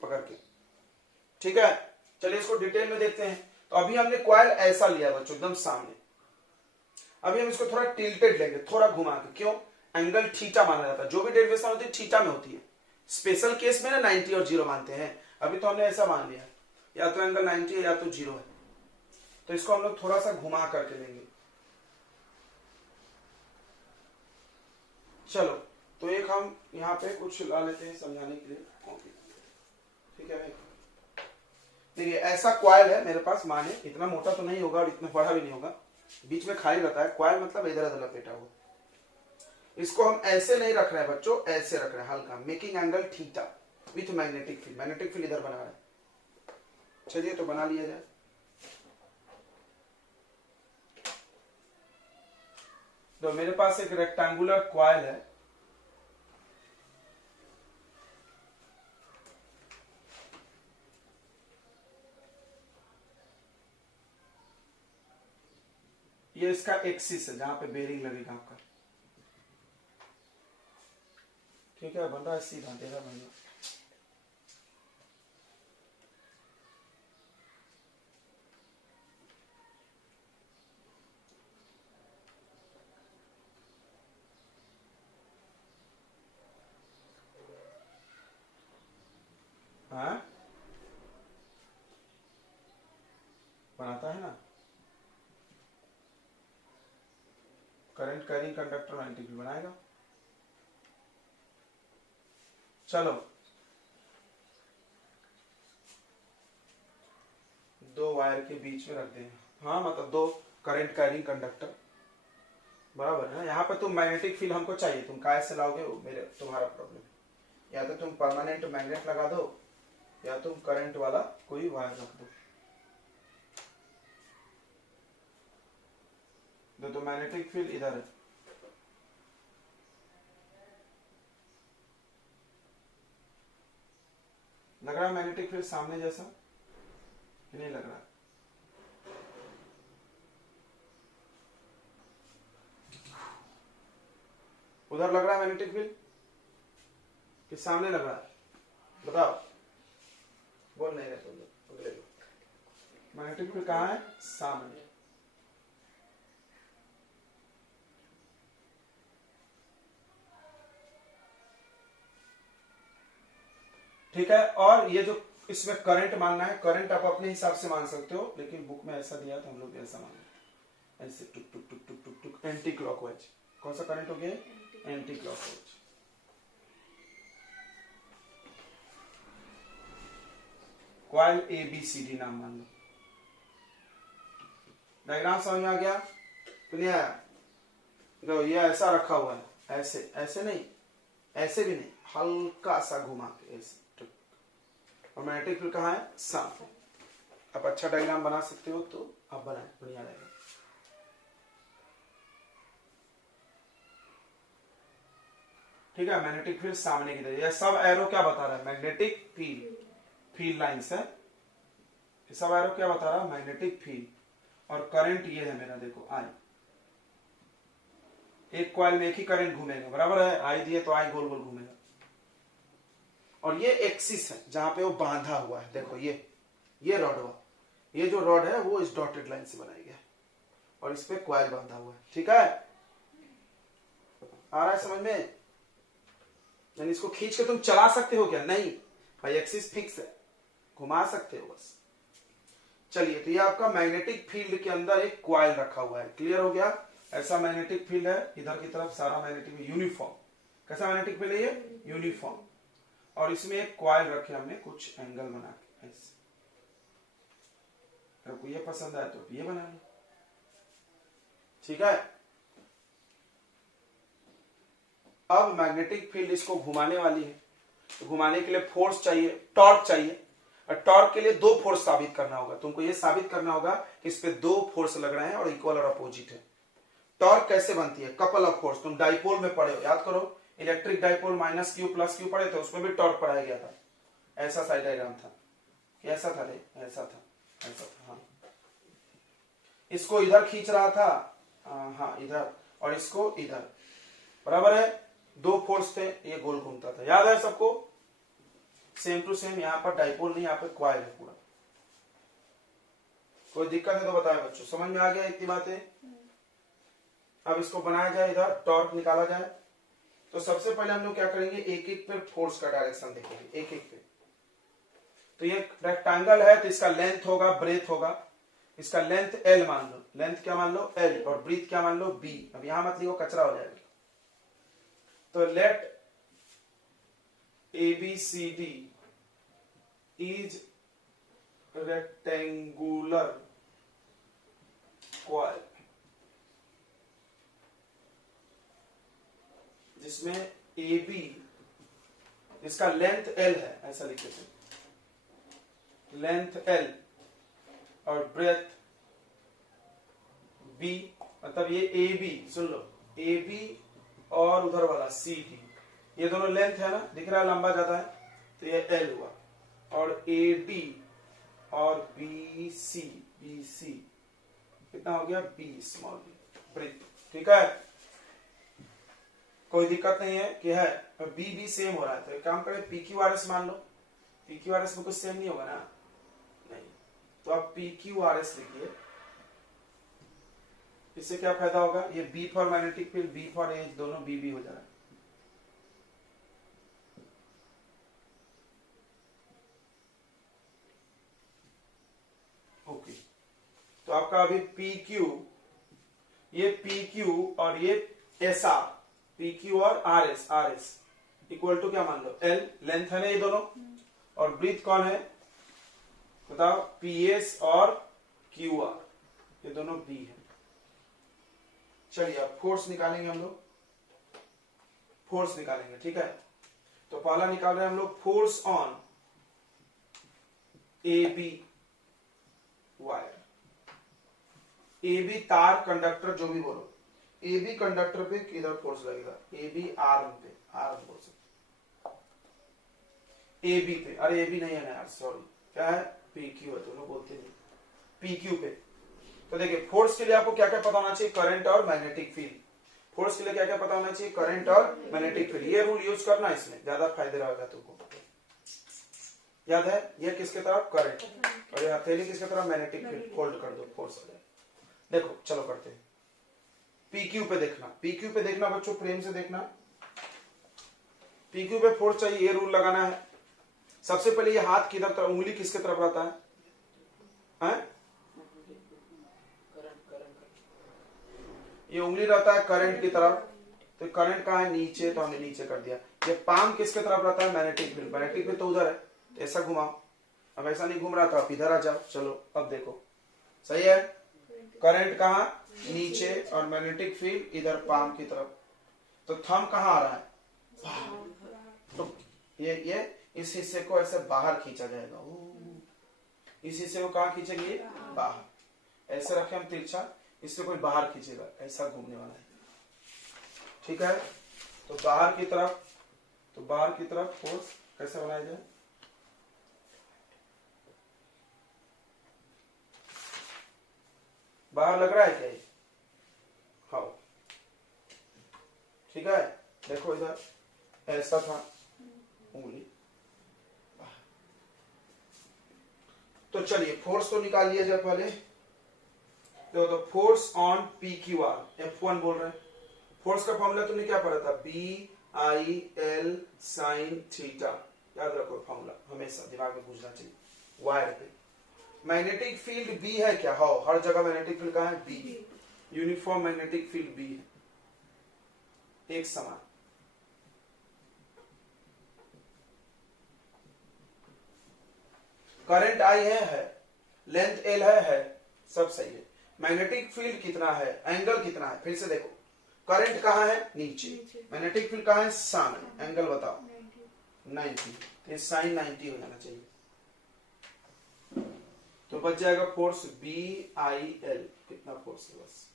पकड़ के, ठीक है। चलिए इसको डिटेल में देखते हैं। तो अभी हमने कॉइल ऐसा लिया बच्चों, एकदम सामने। अभी हम इसको थोड़ा टिल्टेड लेंगे, थोड़ा घुमा के, क्यों, एंगल थीटा माना जाता है। जो भी डेरिवेशन होती है थीटा में होती है। स्पेशल केस में ना 90 और 0 मानते हैं, अभी तो हमने ऐसा मान लिया, या तो एंगल 90 है या तो 0 है। तो इसको हम लोग थोड़ा सा घुमा करके लेंगे। चलो, तो एक हम यहाँ पे कुछ ला लेते हैं समझाने के लिए, ठीक है भाई। देखिए ऐसा कॉइल है मेरे पास, माने इतना मोटा तो नहीं होगा और इतना बड़ा भी नहीं होगा, बीच में खाली रहता है। कॉइल मतलब इधर उधर लपेटा हुआ। इसको हम ऐसे नहीं रख रहे हैं बच्चों, ऐसे रख रहे हैं हल्का, making angle theta with magnetic field. Magnetic field इधर बना रहे हैं, चलिए तो बना लिया जाए। तो मेरे पास एक रेक्टेंगुलर कॉइल है, ये इसका एक्सिस है जहां पे बेरिंग लगेगा आपका, ठीक है। बंदा सीधा देगा बंदा, हाँ बनाता है ना, current carrying conductor magnetic field बनाएगा। चलो, दो वायर के बीच में रख दें, हाँ मतलब दो करंट कैरिंग कंडक्टर, बराबर है ना। यहाँ पे तुम मैग्नेटिक फील्ड हमको चाहिए, तुम काय से लाओगे वो मेरे तुम्हारा प्रॉब्लम है। या तो तुम परमानेंट मैग्नेट लगा दो, या तुम करंट वाला कोई वायर रख दो। तो मैग्नेटिक फील्ड इधर है, लग रहा है मैग्नेटिक फील्ड सामने जैसा कि नहीं लग रहा? उधर लग रहा है मैग्नेटिक फील्ड कि सामने लग रहा है, बताओ, बोल नहीं रहे तुम लोग। मैग्नेटिक फील्ड कहाँ है? सामने। ठीक है। और ये जो इसमें करंट मानना है, करंट आप अपने हिसाब से मान सकते हो, लेकिन बुक में ऐसा दिया तो हम लोग ऐसा माने, ऐसे टुक टुक टुक टुक टुक टुक, एंटी क्लॉकवाइज। कौन सा करंट हो गया? Anti clockwise. कॉइल ABCD नाम मान लो। डायग्राम समझ में आ गया? तो नहीं आया? लो ये ऐसा रखा हुआ है, ऐसे ऐसे नहीं, ऐसे भी नहीं, हल्का सा घुमा के ऐसे। और मैग्नेटिक फील्ड कहाँ है? सामने। आप अच्छा डायग्राम बना सकते हो तो आप बनाए, बढ़िया रहेगा। ठीक है, मैग्नेटिक फील्ड सामने की तरफ। यह सब एरो क्या बता रहा है? मैग्नेटिक फील्ड लाइंस है। ये सब एरो क्या बता रहा है? Magnetic field. और करंट ये है मेरा, देखो आई। एक कॉइल में एक ही करंट घूमेगा, बराबर है? आई दिए तो आई गोल गोल घूमेगा। और ये एक्सिस है जहां पे वो बांधा हुआ है, देखो ये रॉड हुआ, ये जो रॉड है वो इस डॉटेड लाइन से बनाई गया और इस पे कॉइल बांधा हुआ है। ठीक है, आ रहा है समझ में? यानी इसको खींच के तुम चला सकते हो क्या? नहीं भाई, एक्सिस फिक्स है, घुमा सकते हो बस। चलिए, तो ये आपका मैग्नेटिक फील्ड के अंदर एक कॉइल रखा हुआ है। क्लियर हो गया? ऐसा मैग्नेटिक फील्ड है, इधर की तरफ सारा मैग्नेटिक यूनिफॉर्म। कैसा मैग्नेटिक फील्ड है ये? यूनिफॉर्म। और इसमें एक कॉइल रखे हमने कुछ एंगल बना के ऐसे। अगर को ये पसंद आए तो ये बना लो। ठीक है, अब मैग्नेटिक फील्ड इसको घुमाने वाली है, तो घुमाने के लिए फोर्स चाहिए, टॉर्क चाहिए। और टॉर्क के लिए दो फोर्स साबित करना होगा। तुमको ये साबित करना होगा कि इस पे दो फोर्स लग रहे हैं और इक्वल और अपोजिट है। टॉर्क कैसे बनती है? Couple of force. तुम डाइपोल में पढ़े हो, याद करो, electric dipole minus Q plus Q पढ़े थे, उसमें भी टॉर्क पढ़ाया गया था। ऐसा साइड डायग्राम था, कैसा था रे? ऐसा था, ऐसा था। हाँ, इसको इधर खींच रहा था, हाँ इधर, और इसको इधर, बराबर है? दो फोर्स थे, ये गोल घूमता था। याद है सबको? Same to same. यहाँ पर डाइपोल नहीं, यहाँ पे कॉइल है पूरा। कोई दिक्कत है तो बताए बच्चों, समझ में आ गया इतनी बातें? अब इसको बनाया जाए, इधर टॉर्क निकाला जाए। तो सबसे पहले हम लोग क्या करेंगे, एक एक पे फोर्स का डायरेक्शन देखेंगे, एक एक पे। तो ये रेक्टेंगल है तो इसका लेंथ होगा, ब्रेथ होगा। इसका लेंथ एल मान लो, लेंथ क्या मान लो? एल, और ब्रीथ क्या मान लो? बी। अब यहां मत लिखो, कचरा हो जाएगा। तो let ABCD is rectangular coil जिसमें AB, इसका लेंथ L है, ऐसा लिखे थे, लेंथ L और ब्रेथ B। मतलब ये AB, सुन लो, AB और उधर वाला CD, ये दोनों लेंथ है ना, दिख रहा है लंबा ज्यादा है, तो ये L हुआ। और AD और BC कितना हो गया? B small b, breadth. ठीक है, कोई दिक्कत नहीं है कि है B सेम हो रहा है। तो एक काम करें, PQRS मान लो। PQRS में कुछ सेम नहीं होगा ना? नहीं, तो आप PQRS लिखिए। इससे क्या फायदा होगा? ये B for magnetic field, B for edge, दोनों B हो जा रहा है। ओके, तो आपका अभी PQ, ये PQ और ये SR, PQ और RS इक्वल टू क्या मान लो? L, लेंथ है ना ये दोनों। और ब्रीथ कौन है बताओ? PS और QR, ये दोनों B है। चलिए अब फोर्स निकालेंगे हम लोग, फोर्स निकालेंगे। ठीक है, तो पहला निकाल रहे हैं हम लोग force on AB wire. AB तार, कंडक्टर, जो भी बोलो, AB कंडक्टर पे किधर फोर्स लगेगा? AB आर्म पे, आर्म बोल सकते, AB पे। अरे AB नहीं है ना यार, सॉरी, क्या है? PQ है, दोनों बोलते नहीं, PQ पे। तो देखिए, फोर्स के लिए आपको क्या क्या पता होना चाहिए? करंट और मैग्नेटिक फील्ड। फोर्स के लिए क्या क्या पता होना चाहिए? करंट और मैग्नेटिक फील्ड। ये रूल यूज करना, इसमें ज्यादा फायदे रहेगा तुमको। याद है? ये किसके तरफ? करंट, और ये हथेली किसके तरफ? Magnetic field. फोल्ड कर दो, फोर्स आ जाए। देखो, चलो करते हैं। PQ पे देखना, PQ पे देखना बच्चों, प्रेम से देखना। PQ पे फोर्स चाहिए, ये रूल लगाना है। सबसे पहले ये हाथ किधर तरफ, उंगली किसके तरफ रहता है? हैं? ये उंगली रहता है करंट की तरफ, तो करंट कहाँ है? नीचे, तो हमने नीचे कर दिया। ये पाम किसके तरफ रहता है? Magnetic field. मैग्नेटिक फील्ड तो उधर है, तो ऐसा घुमाओ। अब ऐसा नहीं घूम रहा था, आप इधर आ जाओ। चलो अब देखो, सही है? करंट कहाँ, नीचे, और मैग्नेटिक फील्ड इधर पाम की तरफ। तो थंब कहाँ आ रहा है, बाहर। तो ये इस हिस्से को ऐसे बाहर खींचा जाएगा, इस हिस्से को कहाँ खींचेंगे, बाहर। ऐसे रखे हम तिरछा, इससे कोई बाहर खींचेगा, ऐसा घूमने वाला है, ठीक है। तो बाहर की तरफ फोर्स कैसे बनाया जाए, बाहर लग रहा है क्या ये, हाँ ठीक है। देखो इधर ऐसा था, उंगली, तो चलिए फोर्स तो निकाल लिया जाए पहले। तो force on P Q R, F1 बोल रहे हैं। फोर्स का फॉर्मूला तुमने क्या पढ़ा था, BIL साइन थीटा, याद रखो फॉर्मूला, हमेशा दिमाग में पूछना चाहिए। वायर पे मैग्नेटिक फील्ड B है क्या, हाँ हर जगह मैग्नेटिक फील्ड कहाँ है, B, uniform magnetic field B है, एक समान। करंट I है, लेंथ L है, सब सही है। मैग्नेटिक फील्ड कितना है, एंगल कितना है, फिर से देखो, करंट कहाँ है, नीचे, मैग्नेटिक फील्ड कहाँ है, सामने, एंगल बताओ, 90, ये साइन 90 हो जाना चाहिए। तो बच जाएगा फोर्स BIL, कितना फोर्स है बस,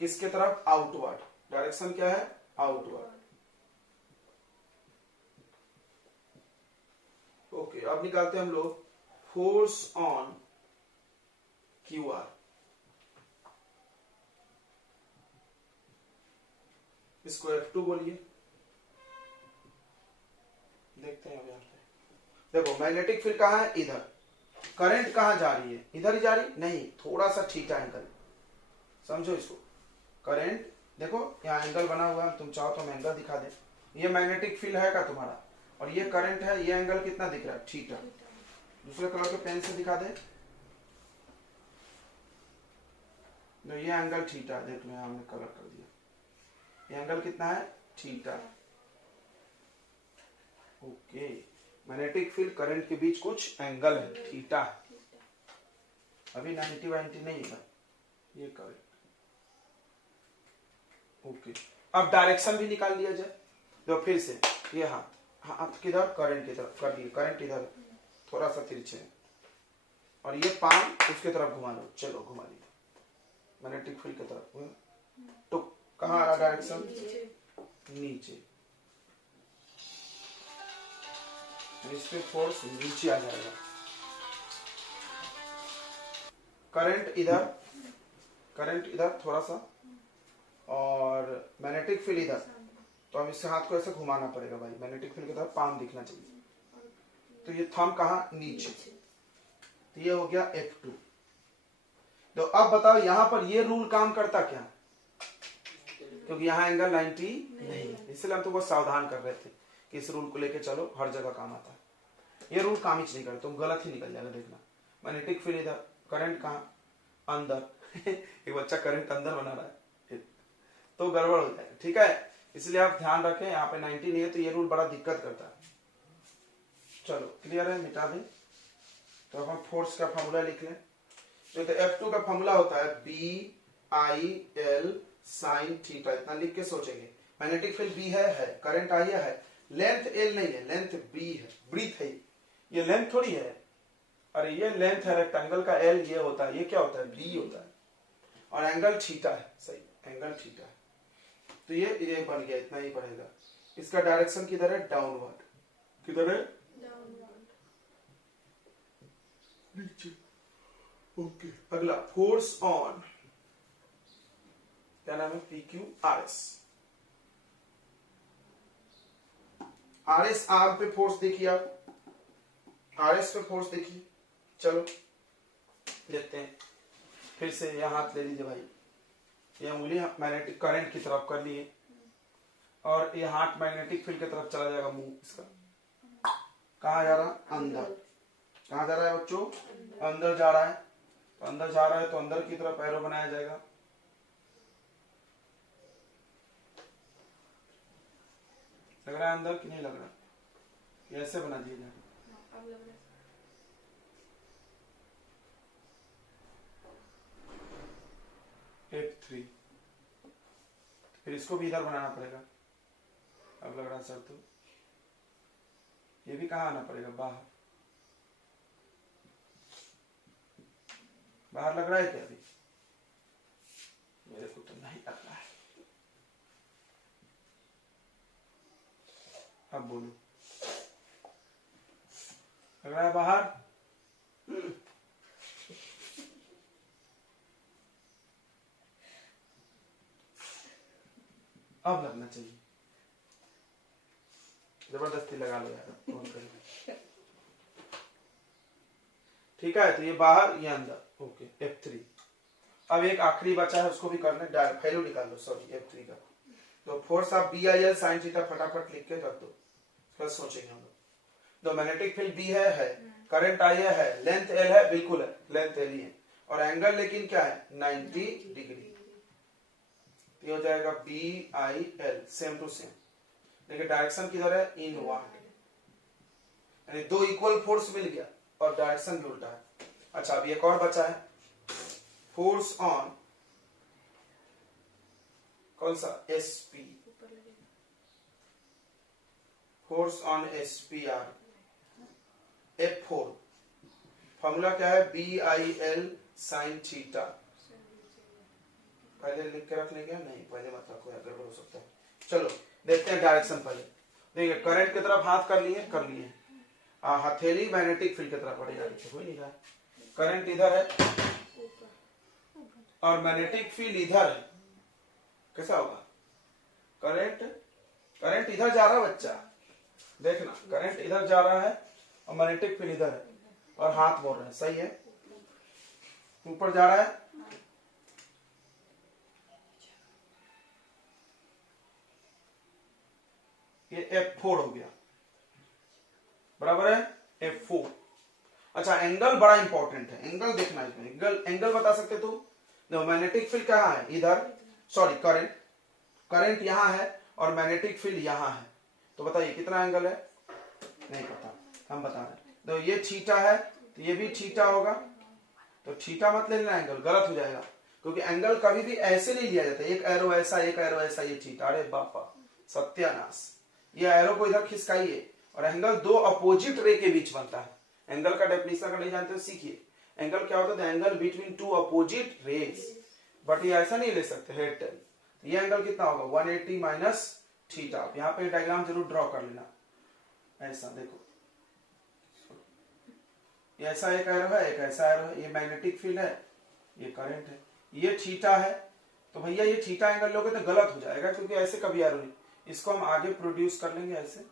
किसके तरफ, आउटवर्ड, डायरेक्शन क्या है, आउटवर्ड। ओके, अब निकालते हैं हम लोग फोर्स ऑन QR। इसको F2 बोलिए। देखते हैं अब यहाँ पे, देखो मैग्नेटिक फील्ड कहाँ है, इधर, करंट कहाँ जा रही है, इधर ही जा रही नहीं, थोड़ा सा थीटा एंगल, समझो इसको। करंट देखो यहाँ एंगल बना हुआ है, तुम चाहो तो मैं एंगल दिखा दे, ये मैग्नेटिक फील्ड है का तुम्हारा, और ये करंट है, ये एंगल कितना दिख रहा है, थीटा। दूसरे कलर के पेन से दिखा दे, तो ये एंगल थीटा, देख लो हमने कलर कर दिया, ये एंगल कितना है, theta. Okay, magnetic field current के बीच कुछ एंगल है, थीटा है, अभी 90-90 नहीं है ये करंट। ओके, अब डायरेक्शन भी निकाल लिया जाए, तो फिर से ये हाथ किधर, करंट की तरफ कर दिए, करंट इधर थोड़ा सा तिरछे, और ये पाम उसके तरफ घुमा लो, चलो घुमा लिया मैग्नेटिक फील्ड की तरफ। तो कहाँ आ रहा डायरेक्शन, नीचे, इस पे फोर्स नीचे आ जाएगा। करंट इधर थोड़ा सा, और मैग्नेटिक फील्ड इधर, तो हम इससे हाथ को ऐसे घुमाना पड़ेगा भाई, मैग्नेटिक फील्ड की तरफ पाम दिखना चाहिए। तो ये थंब कहाँ, नीचे, तो ये हो गया F2। तो अब बताओ यहाँ पर ये रूल काम करता क्या, क्योंकि यहाँ एंगल 90 नहीं, इसलिए हम तुमको सावधान कर रहे थे कि इस रूल को लेके चलो, हर जगह काम आता है। ये रूल काम ही नहीं करे, तुम गलत ही निकल जाएगा, देखना। मैग्नेटिक फील्ड इधर, करंट कहाँ, अंदर एक बच्चा करंट अंदर बना रहा है, तो गड़बड़ हो जाएगा, ठीक है। इसलिए आप ध्यान रखें, यहाँ पे 90 नहीं है, तो ये रूल बड़ा दिक्कत करता है। चलो क्लियर है, मिटा दें। तो अब हम फोर्स का फॉर्मूला लिख लें। तो F2 का फॉर्मूला होता है BIL साइन थीटा, इतना लिख के सोचेंगे। मैग्नेटिक फील्ड B है, करंट I है, लेंथ L नहीं है, लेंथ B है, ब्रीथ है, ये लेंथ थोड़ी है, अरे ये लेंथ है रेक्टेंगल का, L ये होता है, ये क्या होता है, B होता है, और एंगल थीटा है, सही, एंगल थीटा है। तो ये बन गया, इतना ही पड़ेगा। इसका डायरेक्शन किधर है, डाउनवर्ड, किधर है, नीचे। ओके, अगला फोर्स ऑन, क्या नाम है, PQRS। RS आर्म पे फोर्स देखिए आप, RS पे फोर्स देखिए। चलो देखते हैं, फिर से यह हाथ ले लीजिए भाई, ये उंगली मैग्नेटिक करंट की तरफ कर लिए, और ये हाथ मैग्नेटिक फील्ड की तरफ चला जाएगा, मुंह इसका कहाँ जा रहा, अंदर। कहाँ जा रहा है बच्चों, अंदर जा रहा है, तो अंदर जा रहा है, तो अंदर की तरफ एरो बनाया जाएगा। लग रहा है अंदर कि नहीं लग रहा, ऐसे बना दिया जाए, F3, फिर इसको भी इधर बनाना पड़ेगा। अब लग रहा है सर तो ये भी कहाँ आना पड़ेगा, बाहर। बाहर लग रहा है क्या? अभी मेरे को तो नहीं लग रहा है। अब बोलो, लग रहा है बाहर? अब लगना चाहिए। जबरदस्ती लगा लो यार, कौन करेगा। ठीक है, तो ये बाहर, ये अंदर। Okay, F3। अब एक आखिरी बचा है, उसको भी करना है। वैल्यू निकाल लो, सॉरी, F3 का। तो force of BIL sin theta फटाफट लिख के रख दो, फिर सोचेंगे हम लोग। तो मैग्नेटिक फील्ड B है, करंट I है, लेंथ L है, बिल्कुल है, लेंथ L ही है, और एंगल लेकिन क्या है, 90 डिग्री। ये हो जाएगा BIL, सेम टू सेम। देखिए डायरेक्शन किधर है, इनवर्ड, यानी दो इक्वल फोर्स मिल गया और डायरेक्शन भी उल्टा है। अच्छा, अब एक और बचा है, फोर्स ऑन कौन सा, SP, force on SPR, F4। Formula क्या है, BIL sin थीटा। पहले लिख के रख लेंगे, नहीं पहले मत रखो यार, गड़बड़ हो सकता है। चलो देखते हैं डायरेक्शन पहले। देखिए करंट की तरफ हाथ कर लिए, हथेली मैग्नेटिक फील्ड की तरफ बढ़ेगा, हो ही नहीं रहा। करंट इधर है और मैग्नेटिक फील्ड इधर है, कैसा होगा? करंट इधर जा रहा है बच्चा, देखना, करंट इधर जा रहा है और मैग्नेटिक फील्ड इधर है, और हाथ बोल रहे हैं, सही है, ऊपर जा रहा है। ये F4 हो गया, बराबर है, F4। अच्छा, एंगल बड़ा इंपॉर्टेंट है, एंगल देखना है इसमें। एंगल बता सकते तुम? देखो मैग्नेटिक फील्ड कहाँ है, इधर, सॉरी करंट यहां है और मैग्नेटिक फील्ड यहां है, तो बताइए कितना एंगल है? नहीं पता, हम बता रहे। तो ये थीटा है, तो ये भी थीटा होगा, तो थीटा मत लेना एंगल, गलत हो जाएगा, क्योंकि एंगल कभी भी ऐसे नहीं लिया जाता, एक एरो ऐसा, एक एरो ऐसा, ये थीटा। अरे बापा, सत्यानाश। ये एरो को इधर खिसकाइए, और एंगल दो अपोजिट रे के बीच बनता है। एंगल का डेफिनेशन अगर नहीं जानते तो सीखिए। एंगल क्या होता है, angle between two opposite raise, but ये ऐसा नहीं ले सकते हेड टेल। ये एंगल कितना होगा, 180 माइनस थीटा। यहाँ पे डायग्राम जरूर ड्रॉ कर लेना, ऐसा देखो, ये ऐसा एक एरो है, एक ऐसा एरो है, ये मैग्नेटिक फील्ड है, ये करंट है, ये थीटा है। तो भैया ये थीटा एंगल लोगे तो गलत हो जाएगा, क्योंकि ऐसे कभी एरो नहीं, इसको हम आगे प्रोड्यूस कर लेंगे ऐसे,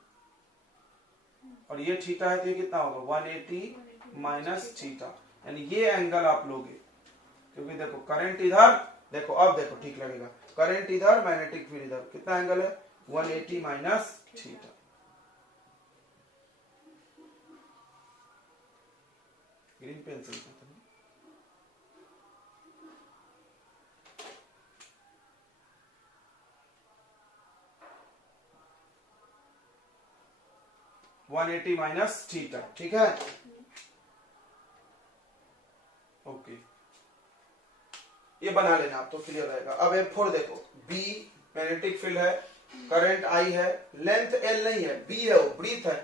और ये थीटा है, तो ये कितना होगा, 180 माइनस थीटा, यानी ये एंगल आप लोगे, क्योंकि देखो करंट इधर, देखो अब देखो ठीक लगेगा, करंट इधर, मैग्नेटिक फील्ड इधर, कितना एंगल है, 180 minus theta. Green pencil 180 minus theta, ठीक है, ओके, ये बना लेना आप तो क्लियर रहेगा। अब F4 देखो, B मैग्नेटिक फील्ड है, करंट I है, लेंथ L नहीं है, B है, वो ब्रीथ है,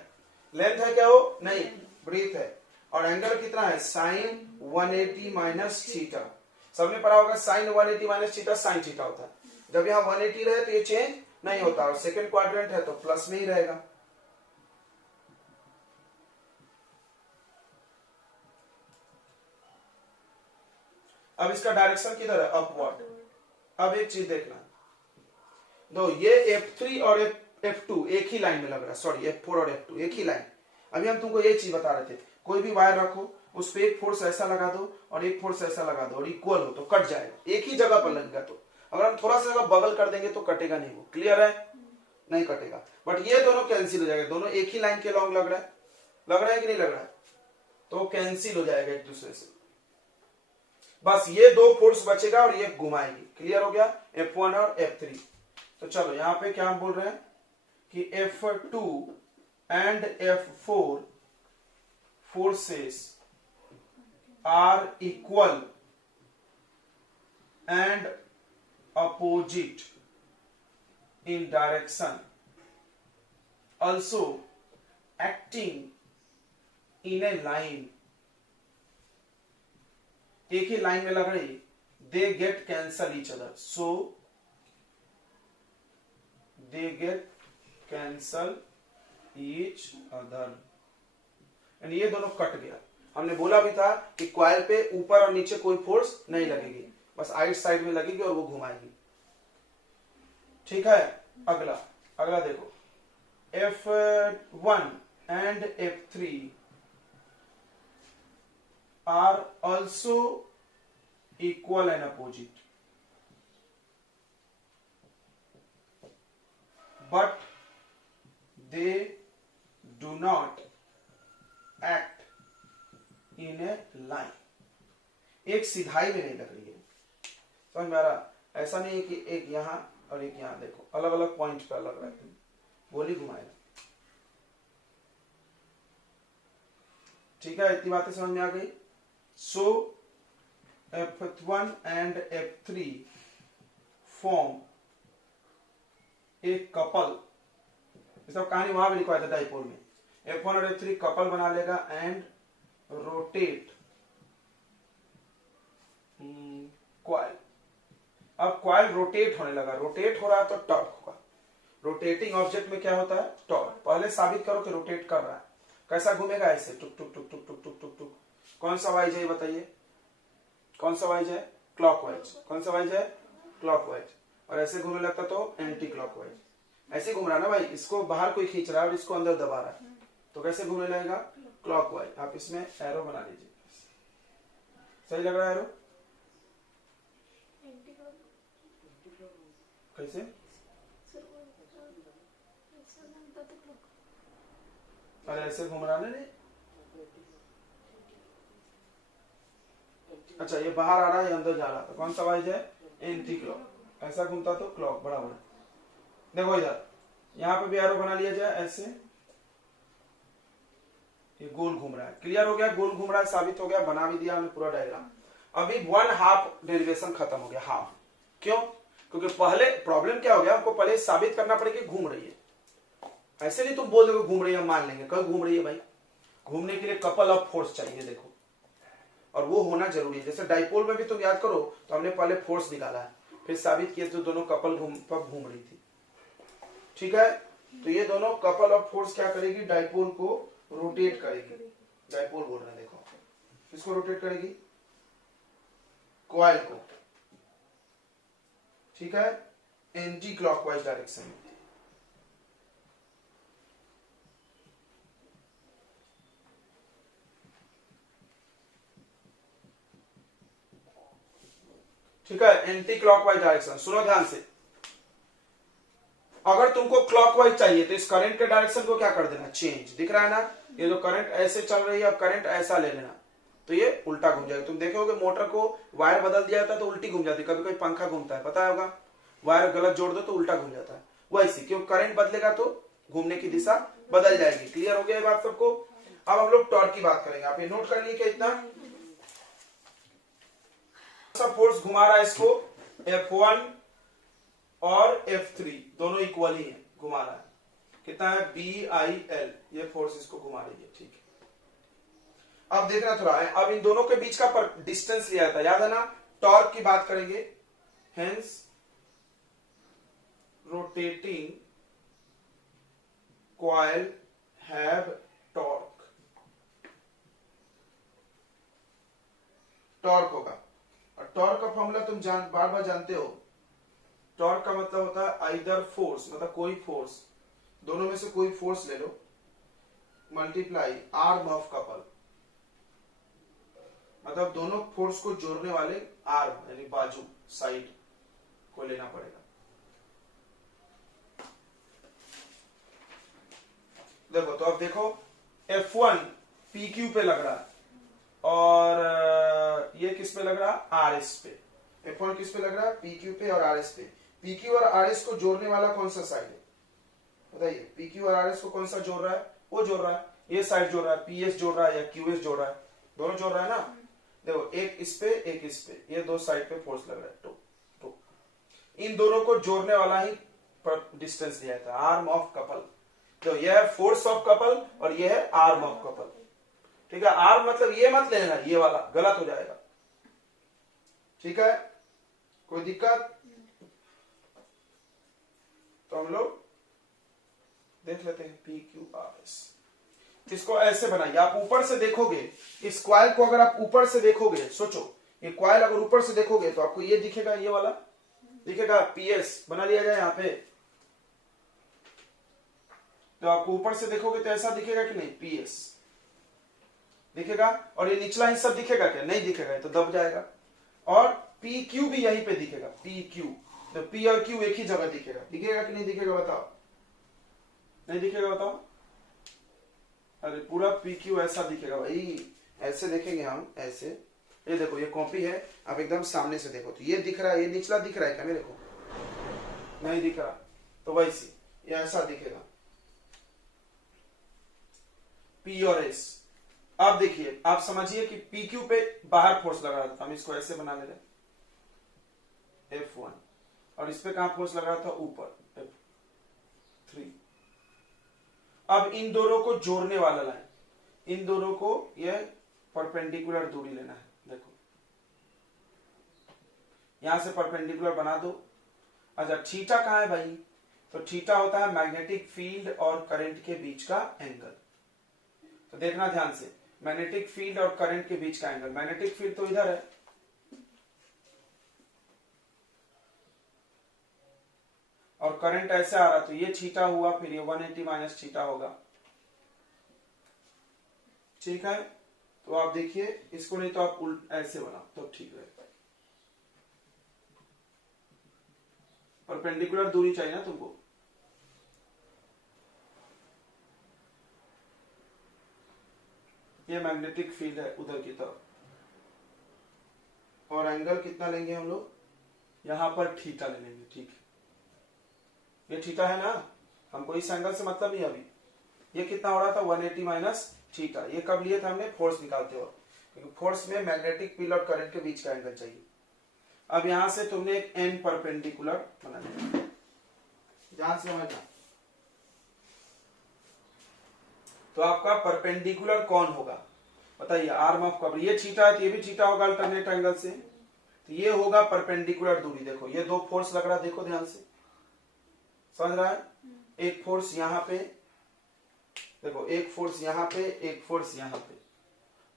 लेंथ है क्या, वो नहीं, ब्रीथ है, और एंगल कितना है, साइन 180 माइनस थीटा। सबने पढ़ा होगा sine 180 minus theta sine theta होता है। जब यहाँ 180 रहे तो ये चेंज नहीं होता, और सेकंड क्वाड्रेंट है तो प्लस में ही रहेगा। अब इसका डायरेक्शन किधर है, अपवर्ड। अब एक चीज देखना, दो ये F3 और F2 एक ही लाइन में लग रहा है, सॉरी F4 और F2 एक ही लाइन। अभी हम तुमको ये चीज बता रहे थे, कोई भी वायर रखो, उस पर एक फोर्स ऐसा लगा दो और एक फोर्स ऐसा लगा दो, और इक्वल हो तो कट जाएगा, एक ही जगह पर लगेगा। तो अगर हम थोड़ा सा जगह बगल कर देंगे तो कटेगा नहीं, वो क्लियर है, नहीं कटेगा। बट ये दोनों कैंसिल हो जाएगा, दोनों एक ही लाइन के लॉन्ग लग रहा है कि नहीं लग रहा है, तो कैंसिल हो जाएगा एक दूसरे से। बस ये दो फोर्स बचेगा और ये घुमाएगी, क्लियर हो गया, F1 और F3। तो चलो यहाँ पे क्या हम बोल रहे हैं कि F2 एंड F4 forces are equal and opposite in direction, also acting in a line, एक ही लाइन में लग रही, they get cancel each other, so they get cancel each other, and ये दोनों कट गया। हमने बोला भी था कि कॉइल पे ऊपर और नीचे कोई फोर्स नहीं लगेगी, बस आइट साइड में लगेगी और वो घुमाएगी। ठीक है, अगला अगला देखो, F1 and F3 are also equal and opposite, but they do not act in a line, एक सिधाई में नहीं लग रही है। समझ में आ रहा? ऐसा नहीं है कि एक यहां और एक यहां, देखो अलग अलग पॉइंट पर लग रहा है, गोली घुमाएगा। ठीक है, इतनी बातें समझ में आ गई। सो F1 and F3 फॉर्म एक कपल, सब कहानी वहां भी लिखवाया था डाइपोल में। F1 और F3 कपल बना लेगा एंड रोटेट कॉइल। अब कॉइल रोटेट होने लगा, रोटेट हो रहा है तो टॉर्क होगा। रोटेटिंग ऑब्जेक्ट में क्या होता है? टॉर्क। पहले साबित करो कि रोटेट कर रहा है। कैसा घूमेगा? ऐसे टुक टुक टुक टुक टुक टुक टुक टुक। कौन सा वाइज है बताइए? कौन सा वाइज है? क्लॉकवाइज। कौन सा वाइज है? क्लॉकवाइज। और ऐसे घूमने लगता तो एंटी क्लॉकवाइज। ऐसे घूम रहा है ना भाई, इसको बाहर कोई खींच रहा है और इसको अंदर दबा रहा है, तो कैसे घूमने लगेगा? क्लॉकवाइज। आप इसमें एरो बना लीजिए। सही लग रहा है एरो? कैसे? अरे ऐसे घूम रहा है नहीं? अच्छा, ये बाहर आ रहा है, ये अंदर जा रहा था। कौन सा वाइज है? Anti clock. ऐसा घूमता तो क्लॉक बराबर। देखो इधर, यहां पे भी एरो बना लिया जाए ऐसे, ये गोल घूम रहा है। क्लियर हो गया? गोल घूम रहा है, साबित हो गया, बना भी दिया हमने पूरा डायग्राम। अभी 1/2 डेरिवेशन खत्म हो गया। हाफ क्यों? क्योंकि पहले प्रॉब्लम क्या हो गया, हमको पहले साबित करना पड़ेगा कि घूम रही है। ऐसे नहीं तुम बोल दोगे घूम रही है, मान लेंगे। कब घूम रही है भाई? घूमने के लिए कपल ऑफ फोर्स चाहिए, देखो, और वो होना जरूरी है। जैसे डाइपोल में भी तुम याद करो तो हमने पहले फोर्स निकाला है, फिर साबित किया तो दोनों कपल घूम रही थी। ठीक है, तो ये दोनों कपल ऑफ फोर्स क्या करेगी? डाइपोल को रोटेट करेगी। डाइपोल बोल रहे हैं, देखो किसको रोटेट करेगी? कॉइल को। ठीक है, एंटी क्लॉकवाइज डायरेक्शन में। ठीक है, एंटी क्लॉकवाइज डायरेक्शन। सुनो ध्यान से, अगर तुमको क्लॉकवाइज चाहिए तो इस करंट के डायरेक्शन को क्या कर देना? चेंज। दिख रहा है ना, ये जो करंट ऐसे चल रही है, अब करंट ऐसा ले लेना तो ये उल्टा घूम जाएगा। तुम देखोगे मोटर को वायर बदल दिया जाता है तो उल्टी घूम जाती है। कभी कभी पंखा घूमता है, पता होगा, वायर गलत जोड़ दो तो उल्टा घूम जाता है। वैसे क्यों? करंट बदलेगा तो घूमने की दिशा बदल जाएगी। क्लियर हो गया ये बात सबको? अब हम लोग टॉर्क की बात करेंगे। आप ये नोट कर लिए क्या? इतना सब फोर्स घुमा रहा है इसको, F1 और F3 दोनों इक्वल ही है, घुमा रहा है। कितना है? BIL, ये फोर्स इसको घुमा रही है। ठीक है, अब देखना थोड़ा है, अब इन दोनों के बीच का डिस्टेंस लिया था, याद है ना? टॉर्क की बात करेंगे। Hence rotating coil have torque. Torque होगा, और टॉर्क का फॉर्मूला तुम बार बार जानते हो। टॉर्क का मतलब होता है आइदर फोर्स, मतलब कोई फोर्स, दोनों में से कोई फोर्स ले लो, मल्टीप्लाई आर्म ऑफ कपल, मतलब दोनों फोर्स को जोड़ने वाले आर्म यानी बाजू, साइड को लेना पड़ेगा। देखो, तो अब देखो F1 PQ पे लग रहा है और ये किस पे लग रहा है? RS पे। F1 किस पे लग रहा है? PQ पे और RS पे। PQ और RS को जोड़ने वाला कौन सा साइड है बताइए? PQ और RS को कौन सा जोड़ रहा है? वो जोड़ रहा है, ये साइड जोड़ रहा है। PS जोड़ रहा है या QS जोड़ रहा है? दोनों जोड़ रहा है ना। देखो, एक इस पे एक इस पे, ये दो साइड पे फोर्स लग रहा है। तो इन दोनों को जोड़ने वाला ही डिस्टेंस दिया था, आर्म ऑफ कपल। तो यह है फोर्स ऑफ कपल और यह है आर्म ऑफ कपल। ठीक है, आर्म मतलब ये मत लेना, ये वाला गलत हो जाएगा। ठीक है, कोई दिक्कत? तो हम लोग देख लेते हैं PQRS। इसको ऐसे बनाइए, आप ऊपर से देखोगे इस क्वाइल को, अगर आप ऊपर से देखोगे, सोचो ये क्वाइल अगर ऊपर से देखोगे तो आपको ये दिखेगा, ये वाला दिखेगा, PS बना लिया जाए यहाँ पे। तो आपको ऊपर से देखोगे तो ऐसा दिखेगा कि नहीं, PS दिखेगा। और ये निचला हिस्सा दिखेगा क्या? नहीं दिखेगा, तो दब जाएगा। और PQ भी यहीं पे दिखेगा, PQ। तो P और Q एक ही जगह दिखेगा, दिखेगा कि नहीं दिखेगा बताओ? नहीं दिखेगा बताओ? अरे पूरा PQ ऐसा दिखेगा भाई, ऐसे देखेंगे हम, ऐसे। ये देखो, ये कॉपी है, आप एकदम सामने से देखो तो ये दिख रहा है, ये निचला दिख रहा है क्या मेरे को? नहीं दिख रहा, तो वैसे ये ऐसा दिखेगा, P और S। अब देखिए, आप समझिए कि PQ पे बाहर फोर्स लगा रहा था, हम इसको ऐसे बना ले रहे, F1, और इस पे कहां फोर्स लगा रहा था? ऊपर, F3। अब इन दोनों को जोड़ने वाला लाइन, इन दोनों को यह परपेंडिकुलर दूरी लेना है। देखो यहां से परपेंडिकुलर बना दो। अच्छा, थीटा कहां है भाई? तो थीटा होता है मैग्नेटिक फील्ड और करंट के बीच का एंगल। तो देखना ध्यान से, मैग्नेटिक फील्ड और करंट के बीच का एंगल, मैग्नेटिक फील्ड तो इधर है, और करंट ऐसे आ रहा, तो ये थीटा हुआ, फिर ये 180 माइनस थीटा होगा। ठीक है, तो आप देखिए इसको, नहीं तो आप उल्ट ऐसे बनाओ तो ठीक रहेगा। परपेंडिकुलर दूरी चाहिए ना तुमको। ये मैग्नेटिक फील्ड है उधर की तरफ, और एंगल कितना लेंगे हम लोग? यहां पर थीटा ले लेंगे। ठीक है, ये थीटा है ना, हमको इस एंगल से मतलब नहीं अभी। ये कितना हो रहा था? 180 माइनस थीटा। ये कब लिए थे हमने? फोर्स निकालते हो, क्योंकि फोर्स में मैग्नेटिक फील्ड और करंट के बीच का एंगल चाहिए। अब यहां से तुमने एक एन परपेंडिकुलर बना लिया, ध्यान से समझना। तो आपका परपेंडिकुलर कौन होगा बताइए? Arm of couple. ये थीटा है तो ये भी थीटा होगा अल्टरनेट एंगल से, तो ये होगा परपेंडिकुलर दूरी। देखो ये दो फोर्स लग रहा है, देखो ध्यान से, समझ रहा है? एक फोर्स यहां पे, देखो एक फोर्स यहां पे, एक फोर्स यहां पे,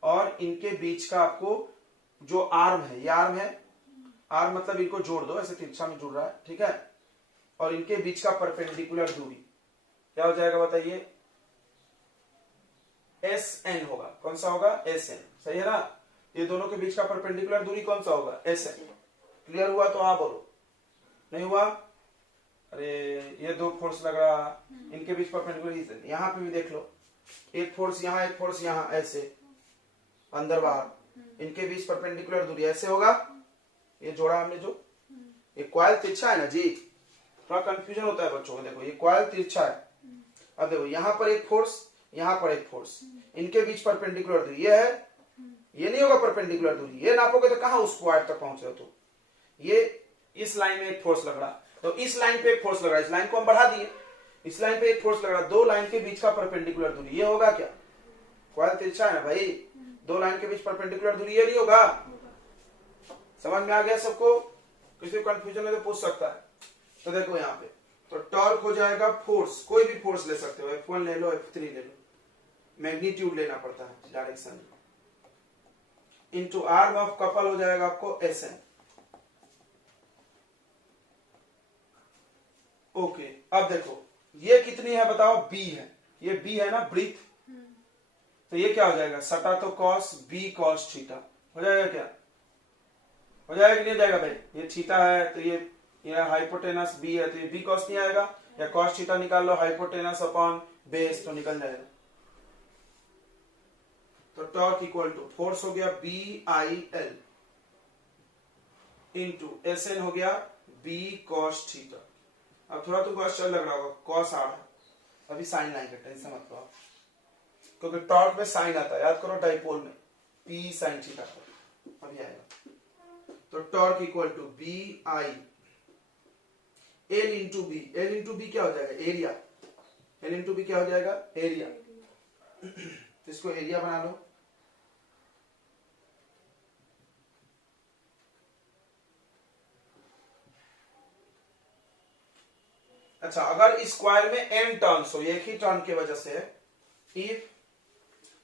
और इनके बीच का आपको जो आर्म है, ये आर्म है, आर्म मतलब इनको जोड़ दो, ऐसे तिरछा में जुड़ रहा है, ठीक है। और इनके बीच का परपेंडिकुलर दूरी क्या हो जाएगा बताइए? SN होगा। कौन सा होगा? SN, सही है ना? ये दोनों के बीच का परपेंडिकुलर दूरी कौन सा होगा? SN। क्लियर हुआ तो आप बोलो, नहीं हुआ? अरे ये दो फोर्स लग रहा, इनके बीच परपेंडिकुलर, यहां पे भी देख लो, एक फोर्स यहां, एक फोर्स यहां, ऐसे अंदर बाहर, इनके बीच परपेंडिकुलर दूरी ऐसे होगा। ये जोड़ा हमने जो, ये कॉइल तिरछा है ना जी, थोड़ा कंफ्यूजन होता है बच्चों को। देखो ये कॉइल तिरछा है, अब देखो यहां पर एक फोर्स, यहां पर एक फोर्स, इनके बीच परपेंडिकुलर दूरी ये है, ये नहीं होगा परपेंडिकुलर दूरी, ये नापोगे तो कहां उस पॉइंट तक पहुंच रहे हो? तो ये इस लाइन में एक फोर्स लग रहा, तो इस लाइन पे एक फोर्स लग रहा है, इस लाइन को हम बढ़ा दिए, इस लाइन पे एक फोर्स लग रहा है, दो लाइन के बीच का परपेंडिकुलर दूरी ये होगा क्या? कॉइल तिरछा है ना भाई, दो लाइन के बीच परपेंडिकुलर दूरी ये नहीं होगा? समझ में आ गया सबको? किसी को कंफ्यूजन है तो पूछ सकता है। तो देखो यहाँ पे, तो टॉर्क हो जाएगा फोर्स, कोई भी फोर्स ले सकते हो, F1 ले लो, F3 ले लो, मैग्नीट्यूड लेना पड़ता है direction, into arm of couple हो जाएगा आपको SN। ओके, अब देखो ये कितनी है बताओ? B है, ये B है ना, ब्रीथ, तो ये क्या हो जाएगा? सटा तो cos B cos थीटा हो जाएगा क्या? हो जाएगा कि नहीं हो जाएगा भाई? ये थीटा है तो ये हाइपोटेनस B है, तो ये B cos नहीं आएगा, या cos थीटा निकाल लो, हाइपोटेनस अपॉन बेस, तो निकल जाएगा। तो टॉर्क इक्वल टू फोर्स हो गया BIL इंटू SN हो गया B cos थीटा। अब थोड़ा तुमको आश्चर्य लग रहा होगा, कॉस आ रहा है, अभी साइन लाएंगे, टेंशन मत लो, क्योंकि टॉर्क में साइन आता है, याद करो डाइपोल में P साइन थीटा अभी आएगा। तो torque equal to BI L into B, L into B क्या हो जाएगा एरिया, एल इंटू बी क्या हो जाएगा एरिया। तो इसको एरिया बना लो। अच्छा, अगर इस कॉइल में m टर्न्स हो, एक ही टर्न की वजह से इफ,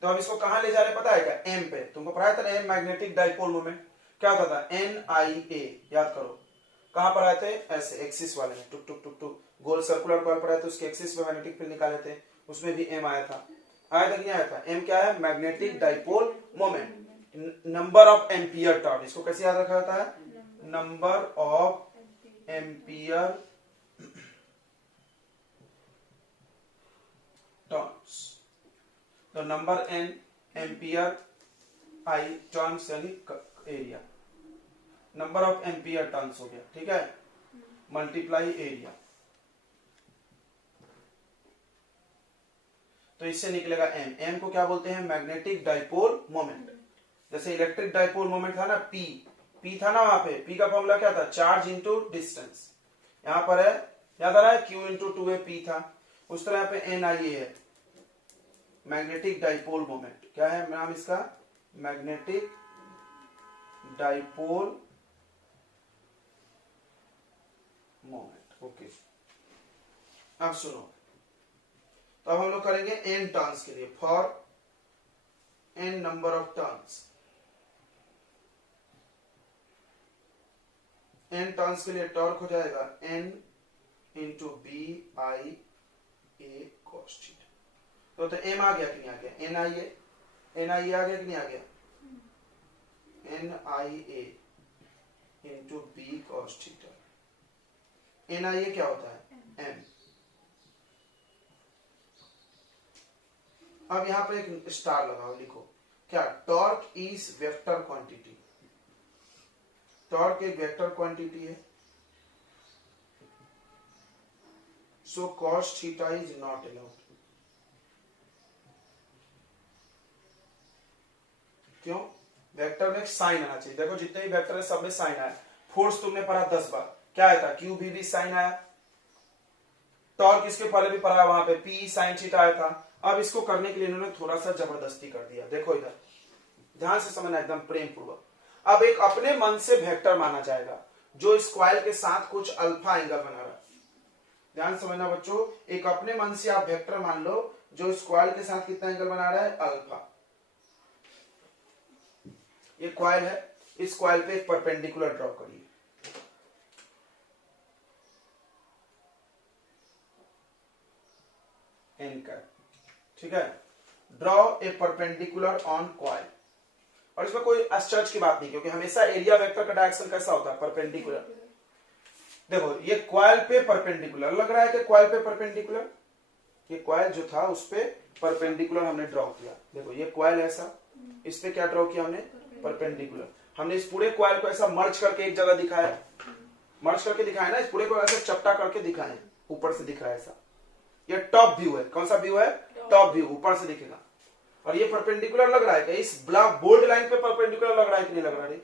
तो हम इसको कहां ले जा रहे पता है क्या, m पे। तुमको पढ़ाया था ना m मैग्नेटिक डाइपोल मोमेंट क्या होता था, NIA, याद करो। कहां पढ़ाए थे, ऐसे एक्सिस वाले में, टुक टुक टुक टुक गोल सर्कुलर कॉइल पढ़ाए थे, उसके एक्सिस पे मैग्नेटिक फील्ड निकाले थे, उसमें भी m आया था। आया था कि नहीं आया था, m क्या है, magnetic dipole moment, number of ampere turn. इसको कैसे याद रखा जाता है, नंबर ऑफ एम्पियर टर्न्स। तो number n ampere, I turns यानी area, number of ampere turns हो गया, ठीक है, मल्टीप्लाई एरिया। तो इससे निकलेगा m, m को क्या बोलते हैं, मैग्नेटिक डाइपोल मोमेंट। जैसे इलेक्ट्रिक डाइपोल मोमेंट था ना p, p था ना वहां पे, p का फॉर्मूला क्या था, चार्ज इंटू डिस्टेंस। यहां पर है, याद आ रहा है, q इंटू 2a p था। उस तरह पे NIA है, मैग्नेटिक डाइपोल मोमेंट। क्या है नाम इसका, मैग्नेटिक डाइपोल मोमेंट। ओके, अब सुनो, तो अब हम लोग करेंगे n टर्न्स के लिए, for n number of turns. n turns के लिए टॉर्क हो जाएगा n into B I A cos theta. तो m आ गया कि नहीं आ गया, NIA, NIA आ गया कि नहीं आ गया, NIA into B cos theta. NIA क्या होता है, m। अब यहां पर एक स्टार लगाओ, लिखो क्या, torque is vector quantity. Torque एक वेक्टर क्वांटिटी है, so cos theta is not allowed. क्यों, वेक्टर में साइन आना चाहिए। देखो जितने भी वेक्टर है सब में साइन आया। फोर्स तुमने पढ़ा 10 बार, क्या आया था, क्यू भी साइन आया। टॉर्क इसके पहले भी पढ़ा, वहां पे पी साइन थीटा आया था। अब इसको करने के लिए इन्होंने थोड़ा सा जबरदस्ती कर दिया। देखो इधर ध्यान से समझना, एकदम प्रेम पूर्वक। अब एक अपने मन से वेक्टर माना जाएगा जो इस कॉइल के साथ कुछ अल्फा एंगल बना रहा है। ध्यान समझना बच्चों, एक अपने मन से आप वेक्टर मान लो जो इस कॉइल के साथ कितना एंगल बना रहा है, अल्फा। ये कॉइल है, इस कॉइल पे एक परपेंडिकुलर ड्रॉ करिए। एन का, ठीक है, draw a perpendicular on coil. और इसमें कोई आश्चर्य की बात नहीं, क्योंकि हमेशा एरिया वेक्टर का डायरेक्शन कैसा होता है, परपेंडिकुलर। देखो ये कॉइल पे परपेंडिकुलर लग रहा है कि कॉइल पे परपेंडिकुलर, ये कॉइल जो था उस पे परपेंडिकुलर हमने ड्रॉ किया। देखो ये कॉइल ऐसा, इस पे क्या ड्रॉ किया हमने, परपेंडिकुलर। हमने इस पूरे कॉइल को ऐसा मर्ज करके एक जगह दिखाया, मर्ज करके दिखाया ना, इस पूरे को ऐसे चपटा करके दिखाए, ऊपर से दिख रहा है ऐसा। ये टॉप व्यू है, कौन सा व्यू है, टॉप व्यू, ऊपर से दिखेगा। और ये परपेंडिकुलर लग रहा है कि इस ब्लॉक बोल्ड लाइन पे परपेंडिकुलर लग रहा है कि नहीं लग रहा है,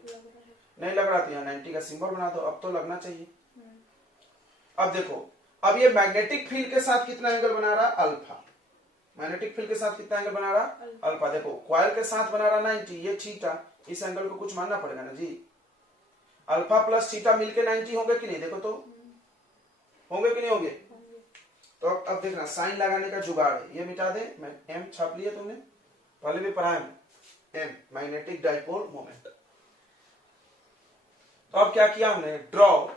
नहीं लग रहा, तो यहाँ 90 का सिंबल बना दो, अब तो लगना चाहिए। अब देखो, अब ये मैग्नेटिक फील्ड के साथ कितना एंगल बना रहा है, अल्फा। मैग्नेटिक फील्ड के साथ कितना एंगल बना रहा, अल्फा। देखो कॉइल के साथ बना रहा 90, ये थीटा, इस एंगल को कुछ मानना पड़ेगा ना जी। अल्फा प्लस थीटा मिलके 90 होंगे कि नहीं, देखो तो होंगे कि नहीं होंगे। तो अब देखना, साइन लगाने का जुगाड़ है, ये मिटा दे, मैं एम छाप लिया तुमने, पहले भी पढ़ा है, एम मैग्नेटिक डाइपोल मोमेंट। तो अब क्या किया हमने, ड्रॉ,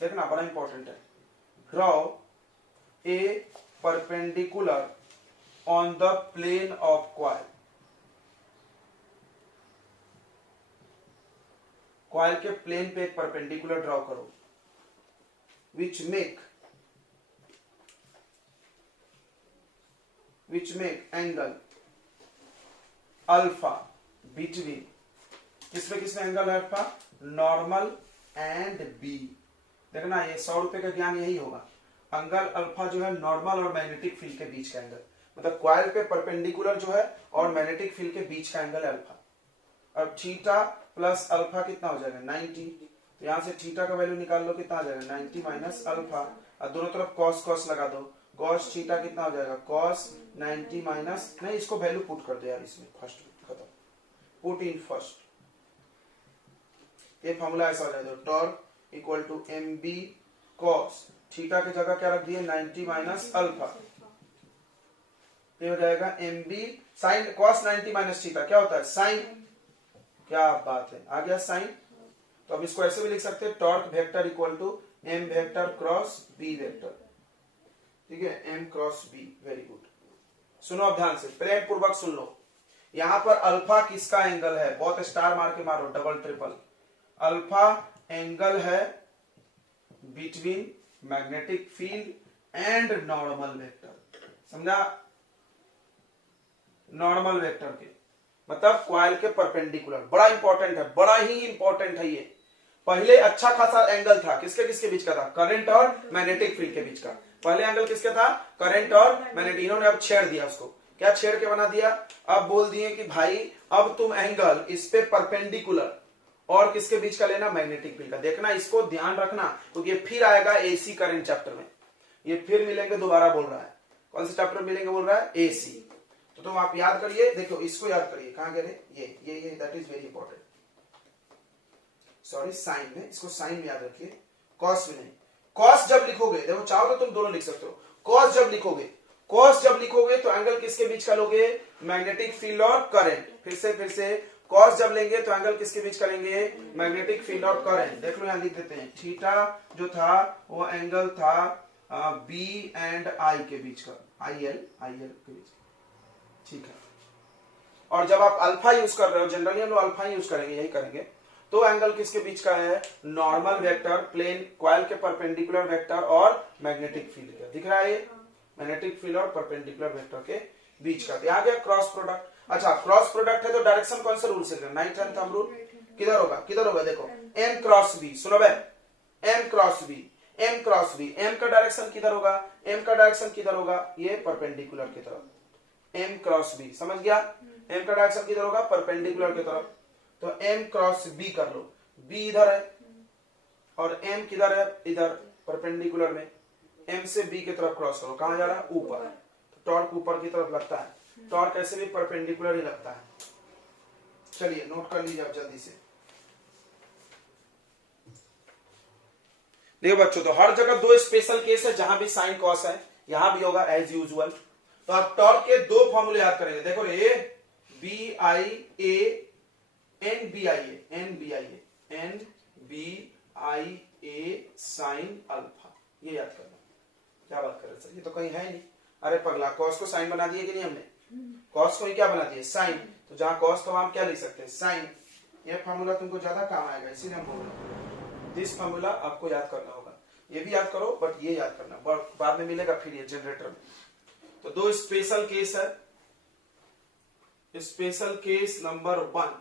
देखना बड़ा इंपॉर्टेंट है, draw a perpendicular on the plane of coil. Coil के प्लेन पे एक परपेंडिकुलर ड्रॉ करो, which make angle alpha between, किसमें एंगल है अल्फा, नॉर्मल एंड बी। देखना ये 100 रुपए का ज्ञान यही होगा, एंगल अल्फा जो है नॉर्मल और मैग्नेटिक फील्ड के बीच का एंगल, मतलब कॉइल पे परपेंडिकुलर जो है और मैग्नेटिक फील्ड के बीच का एंगल अल्फा। अब थीटा प्लस अल्फा कितना हो जाएगा, 90। तो यहां से थीटा का वैल्यू निकाल लो, कितना आ जाएगा 90 माइनस अल्फा, और दोनों तरफ कॉस कॉस लगा दो, कॉस थीटा कितना हो जाएगा कॉस 90 माइनस, नहीं इसको वैल्यू पुट कर दो यार इसमें, फर्स्ट खत्म, पुट इन फर्स्ट, ये फॉर्मूला ऐसा हो जाएगा, torque equal to M B cos theta की जगह क्या रख दिए 90 माइनस अल्फा, ये हो जाएगा M B sine cos 90 minus theta क्या होता है साइन, क्या बात है, आ गया साइन। तो अब इसको ऐसे भी लिख सकते हैं, torque vector equal to M vector cross B vector, ठीक है, M cross B, very good. सुनो अब ध्यान से, प्रेम पूर्वक सुन लो, यहां पर अल्फा किसका एंगल है, बहुत स्टार मार के मारो, डबल ट्रिपल, अल्फा एंगल है between magnetic field and normal vector, समझा, नॉर्मल वेक्टर के मतलब कॉइल के परपेंडिकुलर, बड़ा इंपॉर्टेंट है, बड़ा ही इंपॉर्टेंट है ये। पहले अच्छा खासा एंगल था, किसके किसके बीच का था, करंट और मैग्नेटिक फील्ड के बीच का, पहले एंगल किसके था, करंट और मैग्नेटिक, इन्होंने अब छेड़ दिया उसको, क्या छेड़ के बना दिया, अब बोल दिए कि भाई अब तुम एंगल इस पे परपेंडिकुलर और किसके बीच का लेना, मैग्नेटिक फील्ड का, देखना इसको ध्यान रखना, क्योंकि ये फिर आएगा एसी करंट चैप्टर में, ये फिर मिलेंगे, दोबारा बोल रहा है, कौन से चैप्टर में मिलेंगे बोल रहा है, एसी। तो तुम आप याद करिए, देखो इसको याद करिए, कहां गए ये that is very important, sorry sine में, इसको साइन में याद रखिए, कॉस में नहीं, कॉस जब लिखोगे, देखो चाहो तो तुम दोनों लिख सकते हो, कॉस जब लिखोगे तो एंगल किसके बीच का लोगे, मैग्नेटिक फील्ड और करंट, फिर से कॉस जब लेंगे तो एंगल किसके बीच का लेंगे, मैग्नेटिक फील्ड और करंट, देख लो यहां लिख देते हैं, थीटा जो था वो एंगल था बी एंड आई के बीच का, आई एल के बीच, ठीक है। और जब आप अल्फा यूज कर रहे हो, जनरली हम लोग अल्फा यूज करेंगे, यही करेंगे, तो एंगल किसके बीच का है, नॉर्मल वेक्टर प्लेन कॉइल के परपेंडिकुलर वेक्टर और मैग्नेटिक फील्ड का, दिख रहा है ये, मैग्नेटिक फील्ड और परपेंडिकुलर वेक्टर के बीच का, आ गया क्रॉस प्रोडक्ट। अच्छा क्रॉस प्रोडक्ट है तो डायरेक्शन कौन सा रूल से, नाइट एंड थंब रूल, किधर होगा देखो, एम क्रॉस बी, सुनो भाई, एम क्रॉस बी, एम का डायरेक्शन किधर होगा, ये परपेंडिकुलर की तरफ, एम क्रॉस बी, समझ गया, एम का डायरेक्शन किधर होगा, परपेंडिकुलर की तरफ, तो एम क्रॉस बी कर लो, बी इधर है और एम किधर है, इधर परपेंडिकुलर में, एम से बी की तरफ क्रॉस करो, कहां जा रहा है, ऊपर, तो टॉर्क ऊपर की तरफ लगता है, टॉर्क ऐसे भी परपेंडिकुलर ही लगता है, चलिए नोट कर लीजिए आप जल्दी से। देखो बच्चों, तो हर जगह दो स्पेशल केस है, जहां भी साइन कॉस है, यहां भी होगा एज यूजुअल। तो आप टॉर्क के दो फॉर्मूले याद करेंगे, देखो A B I A N B I A sine alpha, ये याद करना, क्या बात कर रहे सर, ये तो कहीं है नहीं, अरे पगला, कॉस को साइन बना दिए कि नहीं हमने, कॉस को ही क्या बना दिए साइन, तो जहां कॉस का हम क्या लिख सकते हैं साइन, ये फॉर्मूला तुमको ज्यादा काम आएगा, इसीलिए हम बोल रहे हैं दिस फॉर्मूला आपको याद करना होगा, ये भी याद करो बट ये याद करना, बाद में मिलेगा फिर ये जनरेटर में। तो दो स्पेशल केस है, स्पेशल केस नंबर 1,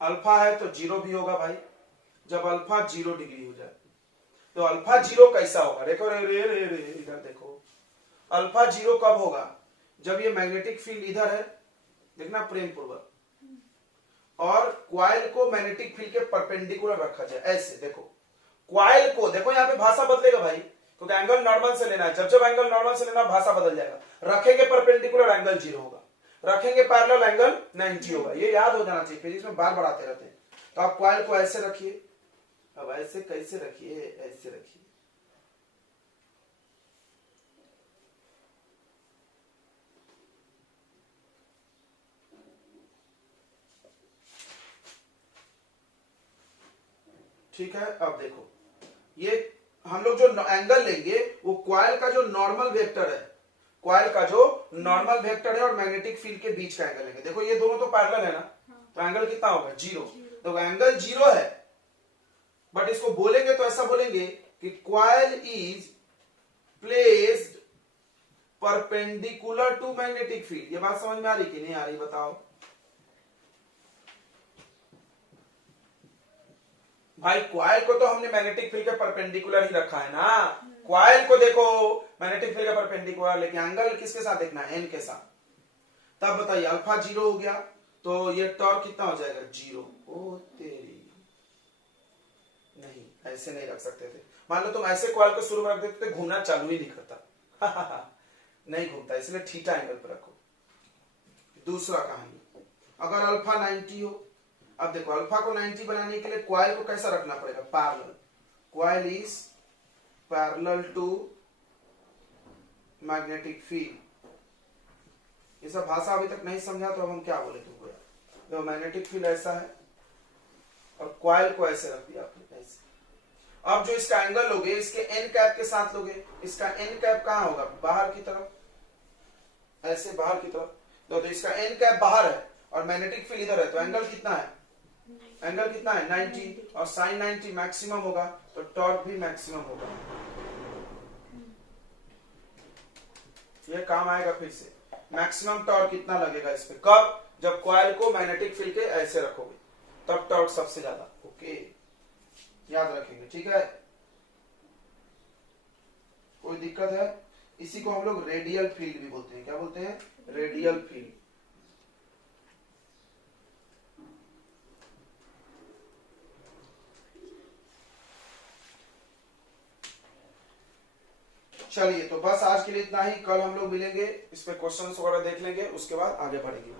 अल्फा है तो 0 भी होगा भाई, जब अल्फा 0 डिग्री हो जाए, तो अल्फा 0 कैसा होगा, देखो रे रे रे रे इधर देखो, अल्फा 0 कब होगा, जब ये मैग्नेटिक फील्ड इधर है, देखना प्रेम पूर्वक, और क्वाइल को मैग्नेटिक फील्ड के परपेंडिकुलर रखा जाए, ऐसे देखो, क्वाइल को देखो, यहां पे भाषा बदलेगा भाई, क्योंकि एंगल नॉर्मल से लेना है, जब एंगल नॉर्मल से लेना भाषा बदल जाएगा, रखेंगे परपेंडिकुलर एंगल 0 होगा, रखेंगे पैरेलल एंगल 90 होगा, ये याद हो जाना चाहिए, फिजिक्स में बार बार आते रहते हैं। तो आप क्वाइल को ऐसे रखिए, अब ऐसे कैसे रखिए, ऐसे रखिए, ठीक है। अब देखो ये हम लोग जो एंगल लेंगे वो क्वाइल का जो नॉर्मल वेक्टर है, क्वाइल का जो नॉर्मल वेक्टर है और मैग्नेटिक फील्ड के बीच का एंगल लेंगे, देखो ये दोनों तो पैरेलल है ना, तो एंगल कितना होगा 0, तो एंगल 0 है, बट इसको बोलेंगे तो ऐसा बोलेंगे कि coil is placed perpendicular to magnetic field, ये बात समझ में आ रही कि नहीं आ रही बताओ भाई, क्वाइल को तो हमने मैग्नेटिक फील्ड के परपेंडिकुलर ही रखा है ना, क्वाइल को देखो मैग्नेटिक फील्ड के परपेंडिकुलर, लेकिन एंगल किसके साथ देखना है, एन के साथ, तब बताइए अल्फा 0 हो गया तो ये टॉर्क कितना हो जाएगा 0, ओ तेरी, ऐसे नहीं रख सकते थे। मान लो तुम ऐसे कॉइल को शुरू में रख देते थे, घूमना चालू ही नहीं करता नहीं घूमता, इसलिए थीटा एंगल पर रखो। दूसरा कहानी, अगर अल्फा 90 हो, अब देखो अल्फा को 90 बनाने के लिए कॉइल को कैसा रखना पड़ेगा, parallel. Coil is parallel to magnetic field. ये सब भाषा अभी तक नहीं समझा तो अब हम क्या बोले तुमको यार। देखो मैग्नेटिक फील्ड ऐसा है और कॉइल को ऐसे रख दिया आपने, ऐसे। अब जो इसका एंगल लोगे, इसके एन कैप के साथ लोगे, इसका एन कैप कहां होगा, बाहर की तरफ, ऐसे बाहर की तरफ। तो इसका एन कैप बाहर है और मैग्नेटिक फील्ड इधर है, तो एंगल कितना है, एंगल कितना है 90, और साइन 90 मैक्सिमम होगा, तो टॉर्क भी मैक्सिमम होगा। ये काम आएगा फिर से, मैक्सिमम टॉर्क कितना लगेगा इस पे, कब, जब कॉइल को मैग्नेटिक फील्ड के ऐसे रखोगे, तब टॉर्क सबसे ज्यादा। ओके, याद रखेंगे, ठीक है। कोई दिक्कत है, इसी को हम लोग रेडियल फील्ड भी बोलते हैं। क्या बोलते हैं, रेडियल फील्ड। चलिए, तो बस आज के लिए इतना ही। कल हम लोग मिलेंगे, इस पे क्वेश्चंस वगैरह देख लेंगे, उसके बाद आगे बढ़ेंगे।